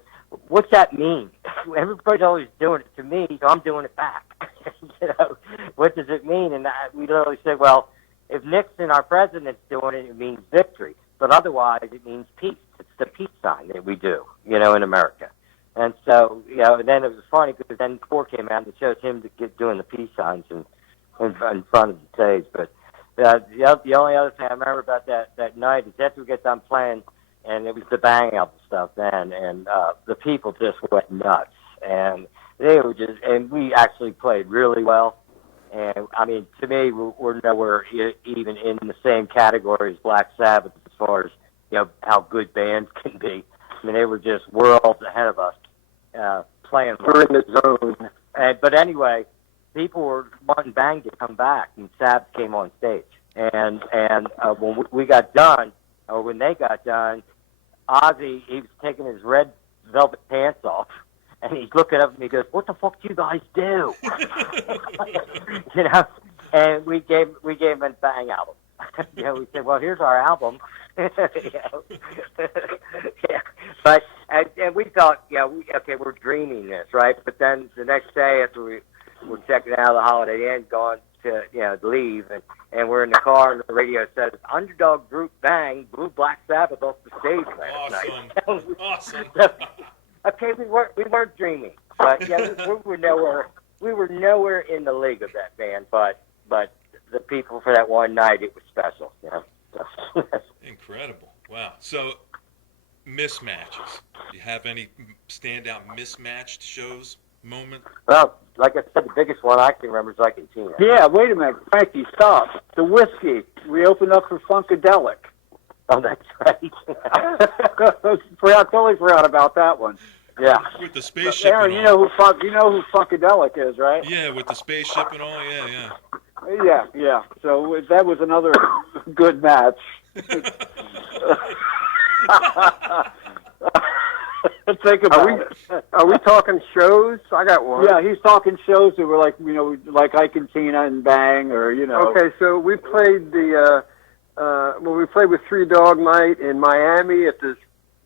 "What's that mean?" Everybody's always doing it to me, so I'm doing it back. What does it mean? And we literally said, well, if Nixon, our president's doing it, it means victory. But otherwise, it means peace. It's the peace sign that we do, in America. And so, and then it was funny because then Core came out and it shows him doing the peace signs in front of the stage. But the only other thing I remember about that night is after we get done playing, and it was the Bang album stuff then, and the people just went nuts. And they were just, and we actually played really well. And, to me, we're nowhere even in the same category as Black Sabbath as far as, how good bands can be. They were just worlds ahead of us playing. We're in the zone. But anyway, people were wanting Bang to come back, and Sabbath came on stage. And when we got done, or when they got done, Ozzy, he was taking his red velvet pants off, and he's looking up at me and goes, "What the fuck do you guys do?" And we gave him a Bang album. We said, "Well, here's our album." But and we thought, we're dreaming this, right? But then the next day, after we were checking out of the Holiday Inn, going to leave, and we're in the car, and the radio says, "Underdog group Bang blew Black Sabbath off the stage last night." Awesome. Okay, we weren't dreaming, but we were nowhere in the league of that band, but the people for that one night, it was special. Incredible. Wow. So, mismatches. Do you have any standout mismatched shows, moment? Well, like I said, the biggest one I can remember is Argentina. Yeah, wait a minute, Frankie, stop. The whiskey. We opened up for Funkadelic. Oh, that's right. I totally forgot about that one. Yeah. With the spaceship Aaron, and you all. know who Funkadelic is, right? Yeah, with the spaceship and all. Yeah. Yeah. So that was another good match. Think about it. Are we talking shows? I got one. Yeah, he's talking shows that were like, like Argentina and Bang, or, Okay, so we played we played with Three Dog Night in Miami at the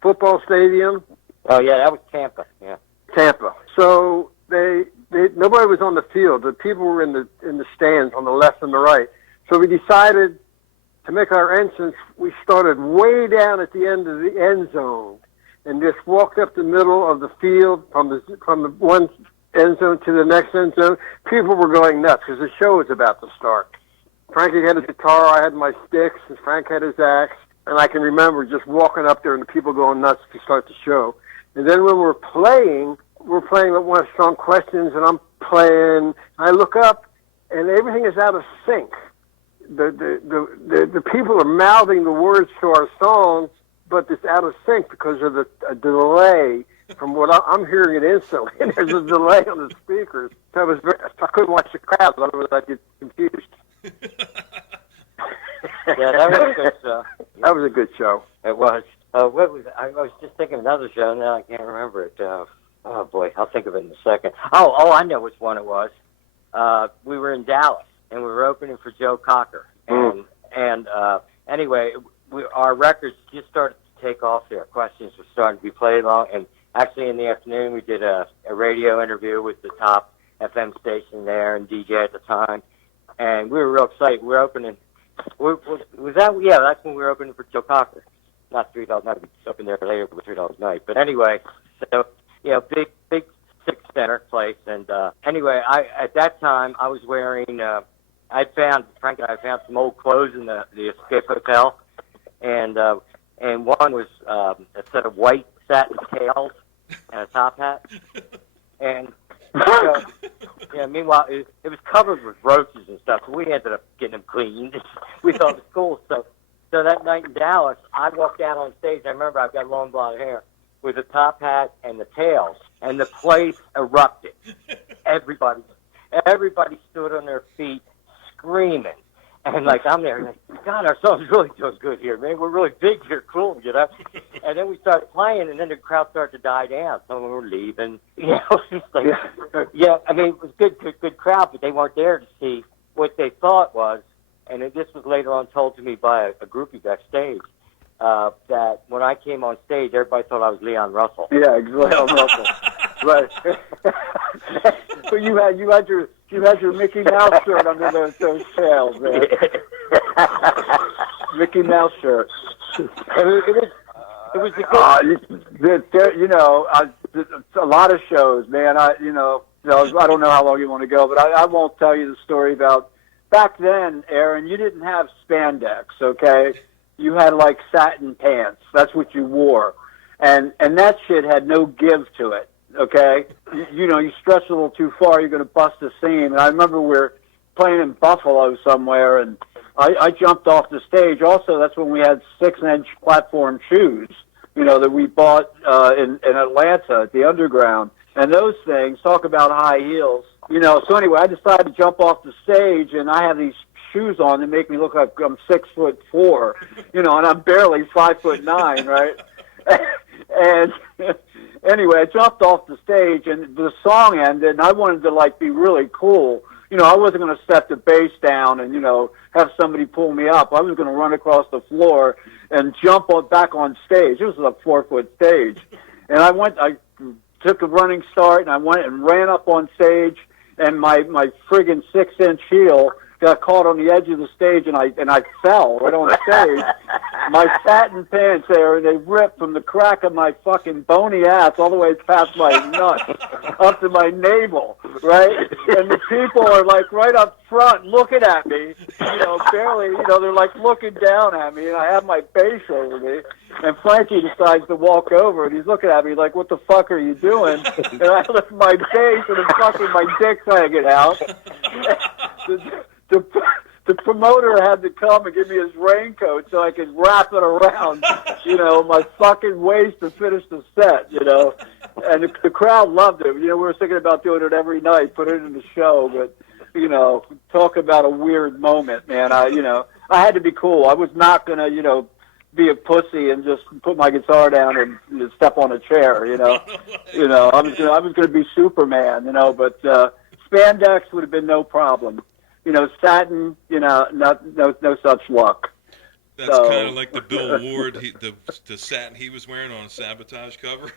football stadium. Oh, yeah, that was Tampa. Yeah. Tampa. So they nobody was on the field. The people were in the stands on the left and the right. So we decided to make our entrance. We started way down at the end of the end zone and just walked up the middle of the field from the one end zone to the next end zone. People were going nuts because the show was about to start. Frankie had his guitar, I had my sticks, and Frank had his axe. And I can remember just walking up there and the people going nuts to start the show. And then when we're playing one of Strong Questions, and I'm playing. I look up, and everything is out of sync. The people are mouthing the words to our songs, but it's out of sync because of the delay from what I'm hearing it instantly, and there's a delay on the speakers. So I couldn't watch the crowd, otherwise I'd get confused. Yeah, that was a good show. That was a good show. It was. I was just thinking of another show, and now I can't remember it. Oh, boy, I'll think of it in a second. Oh, I know which one it was. We were in Dallas, and we were opening for Joe Cocker. And anyway, our records just started to take off there. Questions were starting to be played along, and actually in the afternoon we did a radio interview with the top FM station there and DJ at the time, and we were real excited. We were opening. Was that? Yeah, that's when we were opening for Joe Cocker. Not $3 night. We opened there later with $3 night. But anyway, so big six center place. And anyway, at that time I was wearing. Frank and I found some old clothes in the Escape Hotel, and one was a set of white satin tails and a top hat, and meanwhile it was covered with roaches and stuff. So we ended up getting them cleaned. We thought it was cool. So that night in Dallas, I walked out on stage. I remember I've got long blonde hair with the top hat and the tails, and the place erupted. Everybody stood on their feet, screaming. And like I'm there, like, God, our song's really doing good here, man. We're really big here, cool, you know. And then we started playing, and then the crowd started to die down. Some of them were leaving, you know. It's like, yeah, I mean, it was good crowd, but they weren't there to see what they thought was. And this was later on told to me by a groupie backstage that when I came on stage, everybody thought I was Leon Russell. Yeah, Leon Russell. Right. But you had your Mickey Mouse shirt under those tails, man. Mickey Mouse shirt. It was the good. A lot of shows, man. I don't know how long you want to go, but I won't tell you the story about back then, Aaron. You didn't have spandex, okay? You had like satin pants. That's what you wore, and that shit had no give to it. Okay, you stretch a little too far, you're going to bust a seam. And I remember we were playing in Buffalo somewhere, and I jumped off the stage. Also, that's when we had 6-inch platform shoes, that we bought in Atlanta at the Underground. And those things, talk about high heels. So anyway, I decided to jump off the stage, and I have these shoes on that make me look like I'm 6'4", and I'm barely 5'9", right? And anyway, I jumped off the stage, and the song ended, and I wanted to, be really cool. I wasn't going to set the bass down and, have somebody pull me up. I was going to run across the floor and jump back on stage. It was a 4-foot stage. And I took a running start, and I went and ran up on stage, and my friggin' 6-inch heel got caught on the edge of the stage, and I fell right on stage. My satin pants there, and they ripped from the crack of my fucking bony ass all the way past my nuts up to my navel, right? And the people are right up front looking at me, barely, they're looking down at me, and I have my bass over me. And Frankie decides to walk over, and he's looking at me like, "What the fuck are you doing?" And I lift my bass, and my dick's hanging out. The promoter had to come and give me his raincoat so I could wrap it around, my fucking waist to finish the set, And the crowd loved it. We were thinking about doing it every night, put it in the show, but, talk about a weird moment, man. I had to be cool. I was not going to, be a pussy and just put my guitar down and step on a chair, I was going to be Superman, but spandex would have been no problem. Satin, no such luck. That's kind of like the Bill Ward, the satin he was wearing on a Sabotage cover.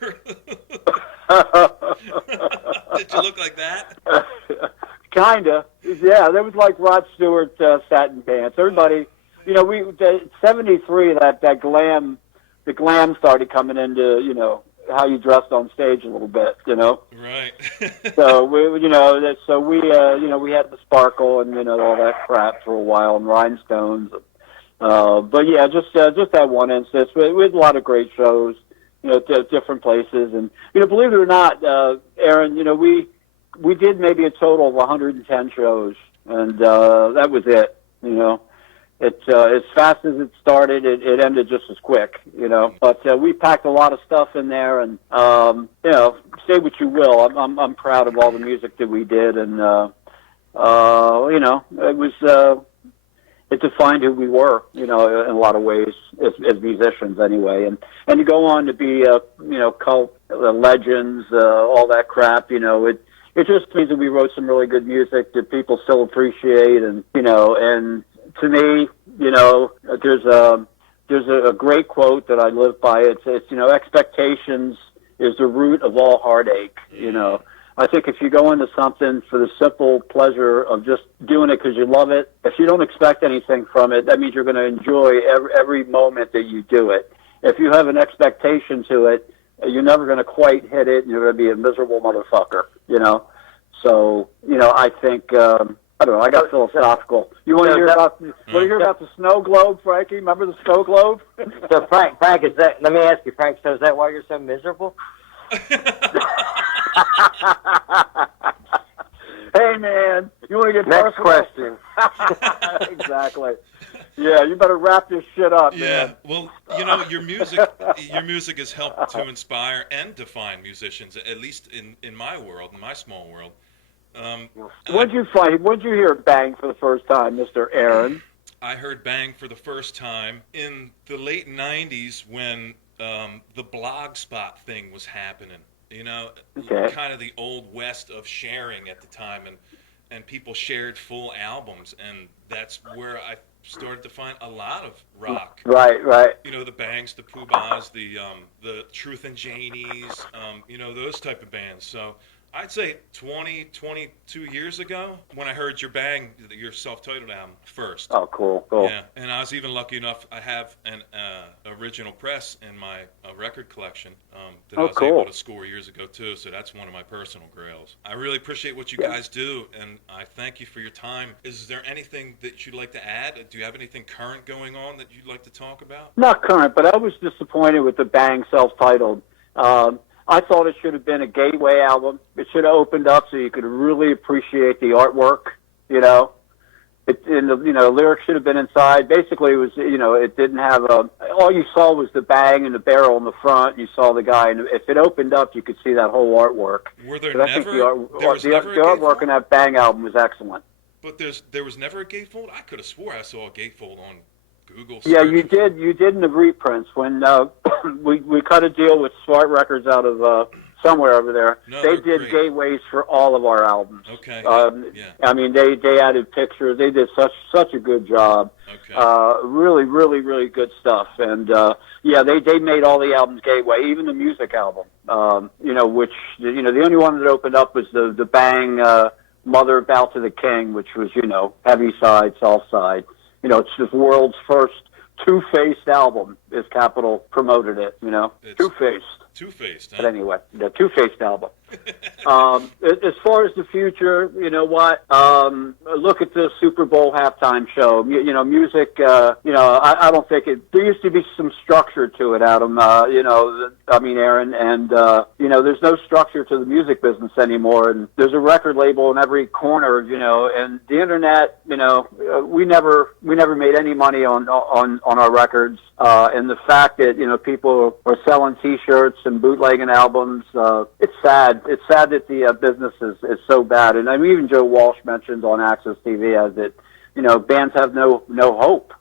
Did you look like that? Kinda, yeah. That was like Rod Stewart satin pants. Everybody, '73 that glam, the glam started coming into how you dressed on stage a little bit, Right. So we had the sparkle and all that crap for a while, and rhinestones. But yeah, just that one instance. We had a lot of great shows, different places, and believe it or not, Aaron, we did maybe a total of 110 shows, and that was it. As fast as it started, it ended just as quick, But we packed a lot of stuff in there, and say what you will, I'm proud of all the music that we did, and it was it defined who we were, in a lot of ways as musicians, anyway. And to go on to be cult legends, all that crap, it just means that we wrote some really good music that people still appreciate, and and to me, there's a great quote that I live by. It's expectations is the root of all heartache. I think if you go into something for the simple pleasure of just doing it because you love it, if you don't expect anything from it, that means you're going to enjoy every moment that you do it. If you have an expectation to it, you're never going to quite hit it, and you're going to be a miserable motherfucker. So I think. I don't know. I got philosophical. You want to hear about? Want to hear about the snow globe, Frankie? Remember the snow globe? So Frank, is that? Let me ask you, Frank. So is that why you're so miserable? Hey man, you want to get Next personal? question. Exactly. Yeah, you better wrap this shit up, Yeah, man. well, your music has helped to inspire and define musicians, at least in my world, in my small world. When'd you hear Bang for the first time, Mr. Aaron? I heard Bang for the first time in the late '90s when the blogspot thing was happening. Okay. Kind of the old west of sharing at the time, and people shared full albums, and that's where I started to find a lot of rock. Right. The Bangs, the Poobahs, the Truth and Janies, those type of bands. So I'd say 22 years ago when I heard your self-titled album first. Oh, cool. Yeah, and I was even lucky enough, I have an original press in my record collection that I was able to score years ago too, so that's one of my personal grails. I really appreciate what you guys do, and I thank you for your time. Is there anything that you'd like to add? Do you have anything current going on that you'd like to talk about? Not current, but I was disappointed with the Bang self-titled. I thought it should have been a gateway album. It should have opened up so you could really appreciate the artwork. The lyrics should have been inside. Basically, it was it didn't have all you saw was the bang and the barrel in the front. You saw the guy, and if it opened up, you could see that whole artwork. Were there but never? The artwork in that Bang album was excellent. But there was never a gatefold. I could have swore I saw a gatefold on Google. Yeah, you did. You did in the reprints when we cut a deal with Smart Records out of somewhere over there. No, they did great. gateways for all of our albums. Okay. Yeah. I mean, they added pictures. They did such a good job. Okay. Really, really, really good stuff. And they made all the albums gateway, even the music album. Which the only one that opened up was the Bang Mother Bow to the King, which was heavy side, soft side. It's the world's first two-faced album, as Capitol promoted it, Two-faced. Two-faced, huh? But anyway, the two-faced album. As far as the future, you know what? Look at the Super Bowl halftime show. Music, I don't think there used to be some structure to it, Adam, Aaron, and, there's no structure to the music business anymore, and there's a record label in every corner, and the internet, we never made any money on our records, and the fact that, people are selling T-shirts and bootlegging albums, it's sad. It's sad that the business is so bad. And I mean, even Joe Walsh mentioned on Access TV that, bands have no hope.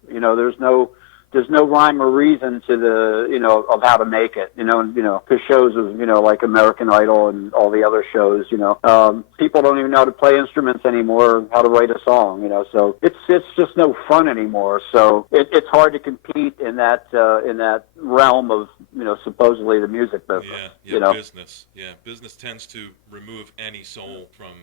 There's no rhyme or reason to the, of how to make it, because shows of, like American Idol and all the other shows, people don't even know how to play instruments anymore, or how to write a song, so it's just no fun anymore. So it's hard to compete in that realm of, supposedly the music business. Yeah, business. Yeah, business tends to remove any soul from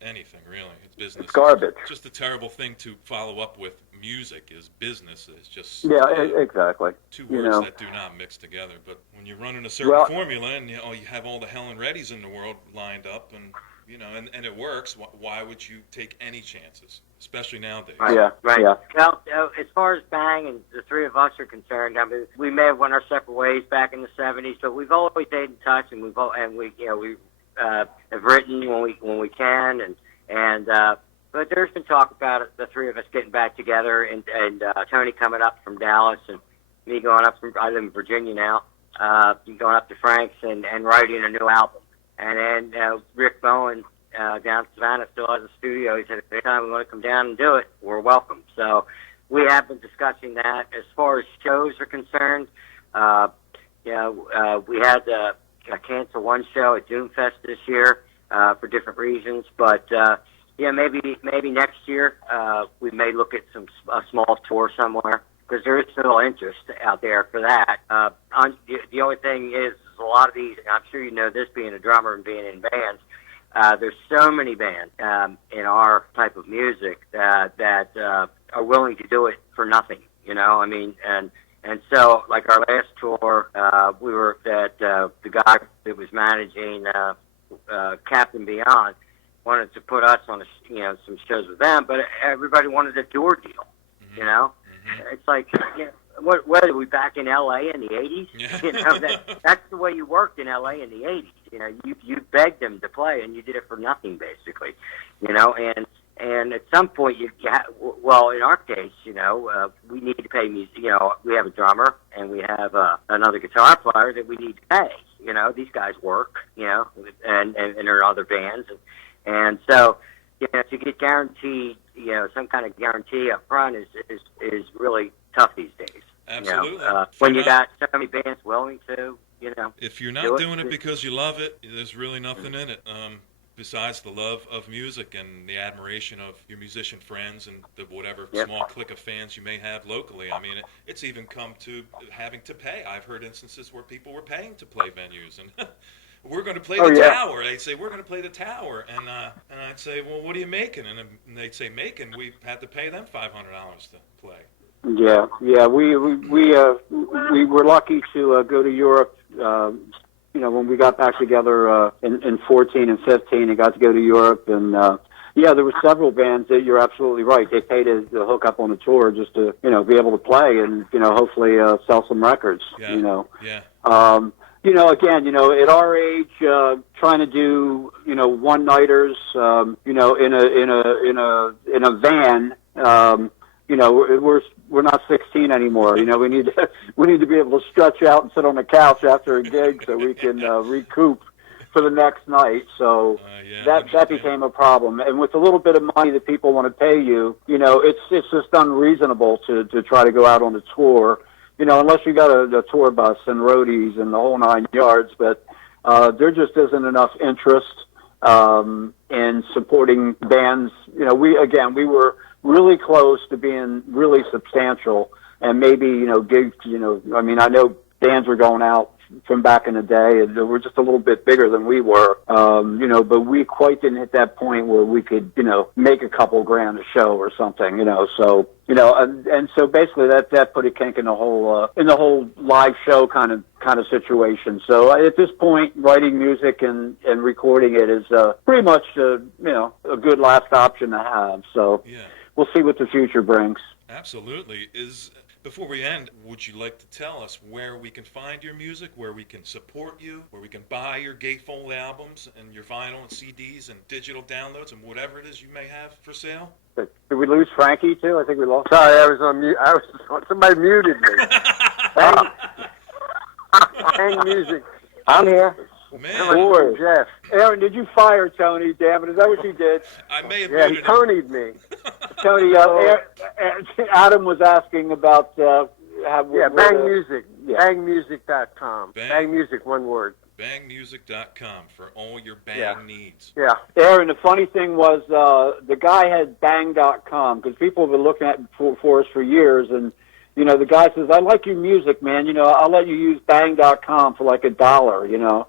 anything, really. It's business. It's garbage. It's just a terrible thing to follow up with. Music is business. It's just exactly. Two words that do not mix together. But when you're running a certain formula and you have all the Helen Reddys in the world lined up, and and it works, why would you take any chances, especially nowadays? Right. Yeah, right. Yeah. Now, as far as Bang and the three of us are concerned, I mean, we may have went our separate ways back in the '70s, but we've always stayed in touch, and we have written when we can, but there's been talk about it, the three of us getting back together, and Tony coming up from Dallas, and me going up I live in Virginia now, going up to Frank's and writing a new album. And then Rick Bowen down in Savannah still has a studio. He said, if anytime we want to come down and do it, we're welcome. So we have been discussing that. As far as shows are concerned, we had to cancel one show at Doomfest this year for different reasons, but maybe next year we may look at a small tour somewhere. because there is still interest out there for that. The only thing is a lot of these, and I'm sure you know this being a drummer and being in bands, there's so many bands in our type of music that are willing to do it for nothing, you know, I mean, and so, like our last tour, we were the guy that was managing Captain Beyond wanted to put us on some shows with them, but everybody wanted a tour deal. You know, it's like, what are we back in L.A. in the '80s? Yeah. You know, that's the way you worked in L.A. in the '80s. You know, you begged them to play, and you did it for nothing, basically. You know, and at some point, well, in our case, we need to pay music. You know, we have a drummer and we have another guitar player that we need to pay. You know, these guys work. You know, and there are other bands, and so to get guaranteed, some kind of guarantee up front is really tough these days. Absolutely. When you got so many bands willing to, if you're not doing it because you love it, there's really nothing in it. Besides the love of music and the admiration of your musician friends and the whatever small clique of fans you may have locally. I mean, it's even come to having to pay. I've heard instances where people were paying to play venues, and we're going to play the Tower. They'd say, we're going to play the Tower. And I'd say, well, what are you making? And they'd say, we had to pay them $500 to play. Yeah. We were lucky to go to Europe. When we got back together in 14 and 15, and got to go to Europe, and there were several bands that you're absolutely right. They paid to hook up on a tour just to be able to play and hopefully sell some records. Yeah. Again, at our age, trying to do one nighters, in a van. We're not 16 anymore. We need to be able to stretch out and sit on the couch after a gig so we can recoup for the next night. So that became a problem. And with the little bit of money that people want to pay you, it's just unreasonable to try to go out on a tour. Unless you got a tour bus and roadies and the whole 9 yards. But there just isn't enough interest in supporting bands. We were really close to being really substantial, and maybe gigs. I know bands were going out from back in the day, and they were just a little bit bigger than we were. But we quite didn't hit that point where we could make a couple grand a show or something. So and so basically that put a kink in the whole live show kind of situation. So at this point, writing music and recording it is pretty much a good last option to have. So. Yeah. We'll see what the future brings. Absolutely. Before we end, would you like to tell us where we can find your music, where we can support you, where we can buy your gatefold albums and your vinyl and CDs and digital downloads and whatever it is you may have for sale? Did we lose Frankie too? I think we lost. Sorry, I was on mute. Somebody muted me. Bang music. I'm here. Man. Boy. Jeff. Aaron, did you fire Tony? Damn it! Is that what you did? I may have Yeah, he muted him. Tony'd me. Tony, Adam was asking about Bang Music. Yeah. Bangmusic.com. Bang Music, one word. Bangmusic.com for all your bang needs. Yeah. Aaron, the funny thing was the guy had bang.com because people have been looking at for us for years, and the guy says, "I like your music, man. I'll let you use bang.com for like $1.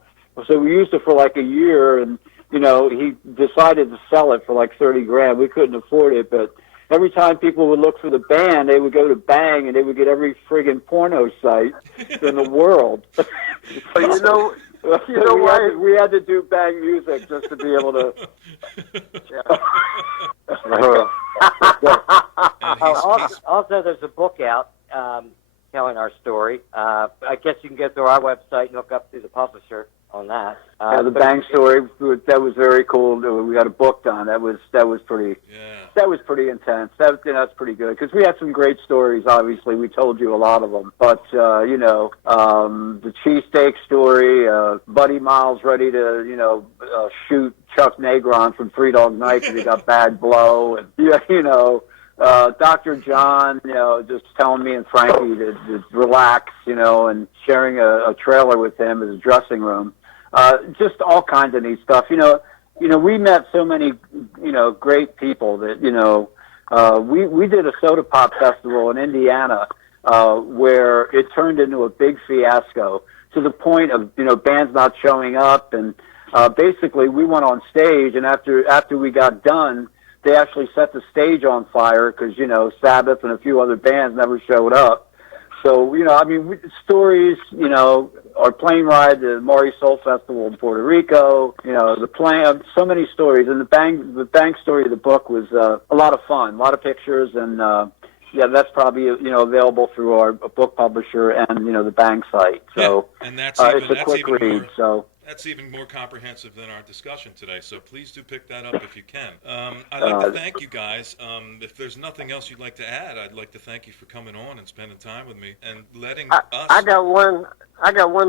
So we used it for like a year, and he decided to sell it for like 30 grand. We couldn't afford it, but every time people would look for the band, they would go to Bang, and they would get every friggin' porno site in the world. But we had to do Bang Music just to be able to. Also, there's a book out telling our story. I guess you can go through our website and hook up through the publisher on that. The Bang story, that was very cool. We got a book done. That was pretty. Yeah. That was pretty intense. That's pretty good because we had some great stories. Obviously, we told you a lot of them. But the cheesesteak story, Buddy Miles ready to shoot Chuck Negron from Three Dog Night because he got bad blow, and Dr. John, just telling me and Frankie to relax, and sharing a trailer with him as a dressing room. Just all kinds of neat stuff. We met so many, great people that, we did a soda pop festival in Indiana where it turned into a big fiasco to the point of, bands not showing up. And basically we went on stage, and after we got done, they actually set the stage on fire because, Sabbath and a few other bands never showed up. So, stories, our plane ride to the Maury Soul Festival in Puerto Rico, the plane, so many stories. And the Bang story of the book was a lot of fun, a lot of pictures. And, that's probably, available through our book publisher and, the Bang site. So and that's it's a quick read. More, so. That's even more comprehensive than our discussion today, so please do pick that up if you can. I'd like to thank you guys. If there's nothing else you'd like to add, I'd like to thank you for coming on and spending time with me and letting us. I got one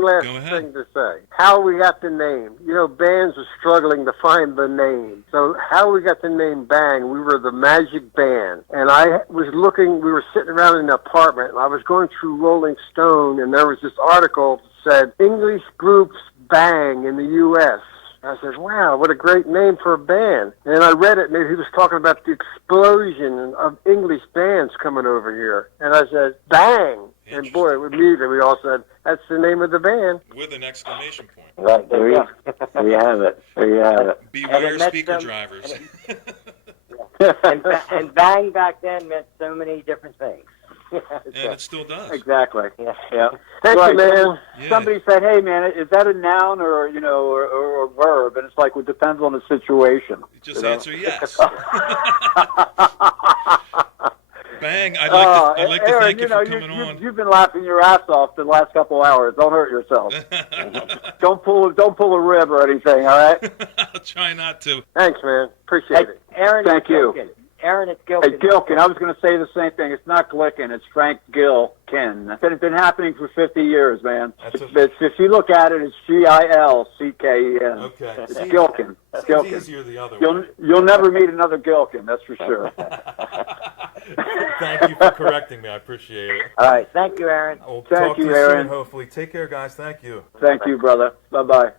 last thing to say. How we got the name. Bands are struggling to find the name. So how we got the name Bang, we were the Magic Band. And I was looking, we were sitting around in an apartment, and I was going through Rolling Stone, and there was this article that said, English groups Bang in the U.S. I said, wow, what a great name for a band. And I read it, and he was talking about the explosion of English bands coming over here. And I said, Bang! And boy, immediately we all said, that's the name of the band. With an exclamation point. Right, there you have it. There you have it. Beware speaker drivers. And Bang back then meant so many different things. And it still does. Exactly. Yeah. Thank you, man. Somebody said, "Hey, man, is that a noun or or a verb?" And it's like, it depends on the situation. Just answer yes. Bang! I'd like to Aaron, thank you for coming on. You've been laughing your ass off the last couple hours. Don't hurt yourself. Don't pull a rib or anything. All right. I'll try not to. Thanks, man. Appreciate it. Aaron, thank you. Aaron, it's Gilkin. Hey, Gilkin. I was going to say the same thing. It's not Glicken. It's Frank Gilkin. It's been happening for 50 years, man. If you look at it, it's Gilcken. Okay. It's Gilkin. It's easier the other way. You'll never meet another Gilkin, that's for sure. Thank you for correcting me. I appreciate it. All right. Thank you, Aaron. We'll Thank talk you, to you Aaron. soon, hopefully. Take care, guys. Thank you. Thank you, brother. Bye-bye.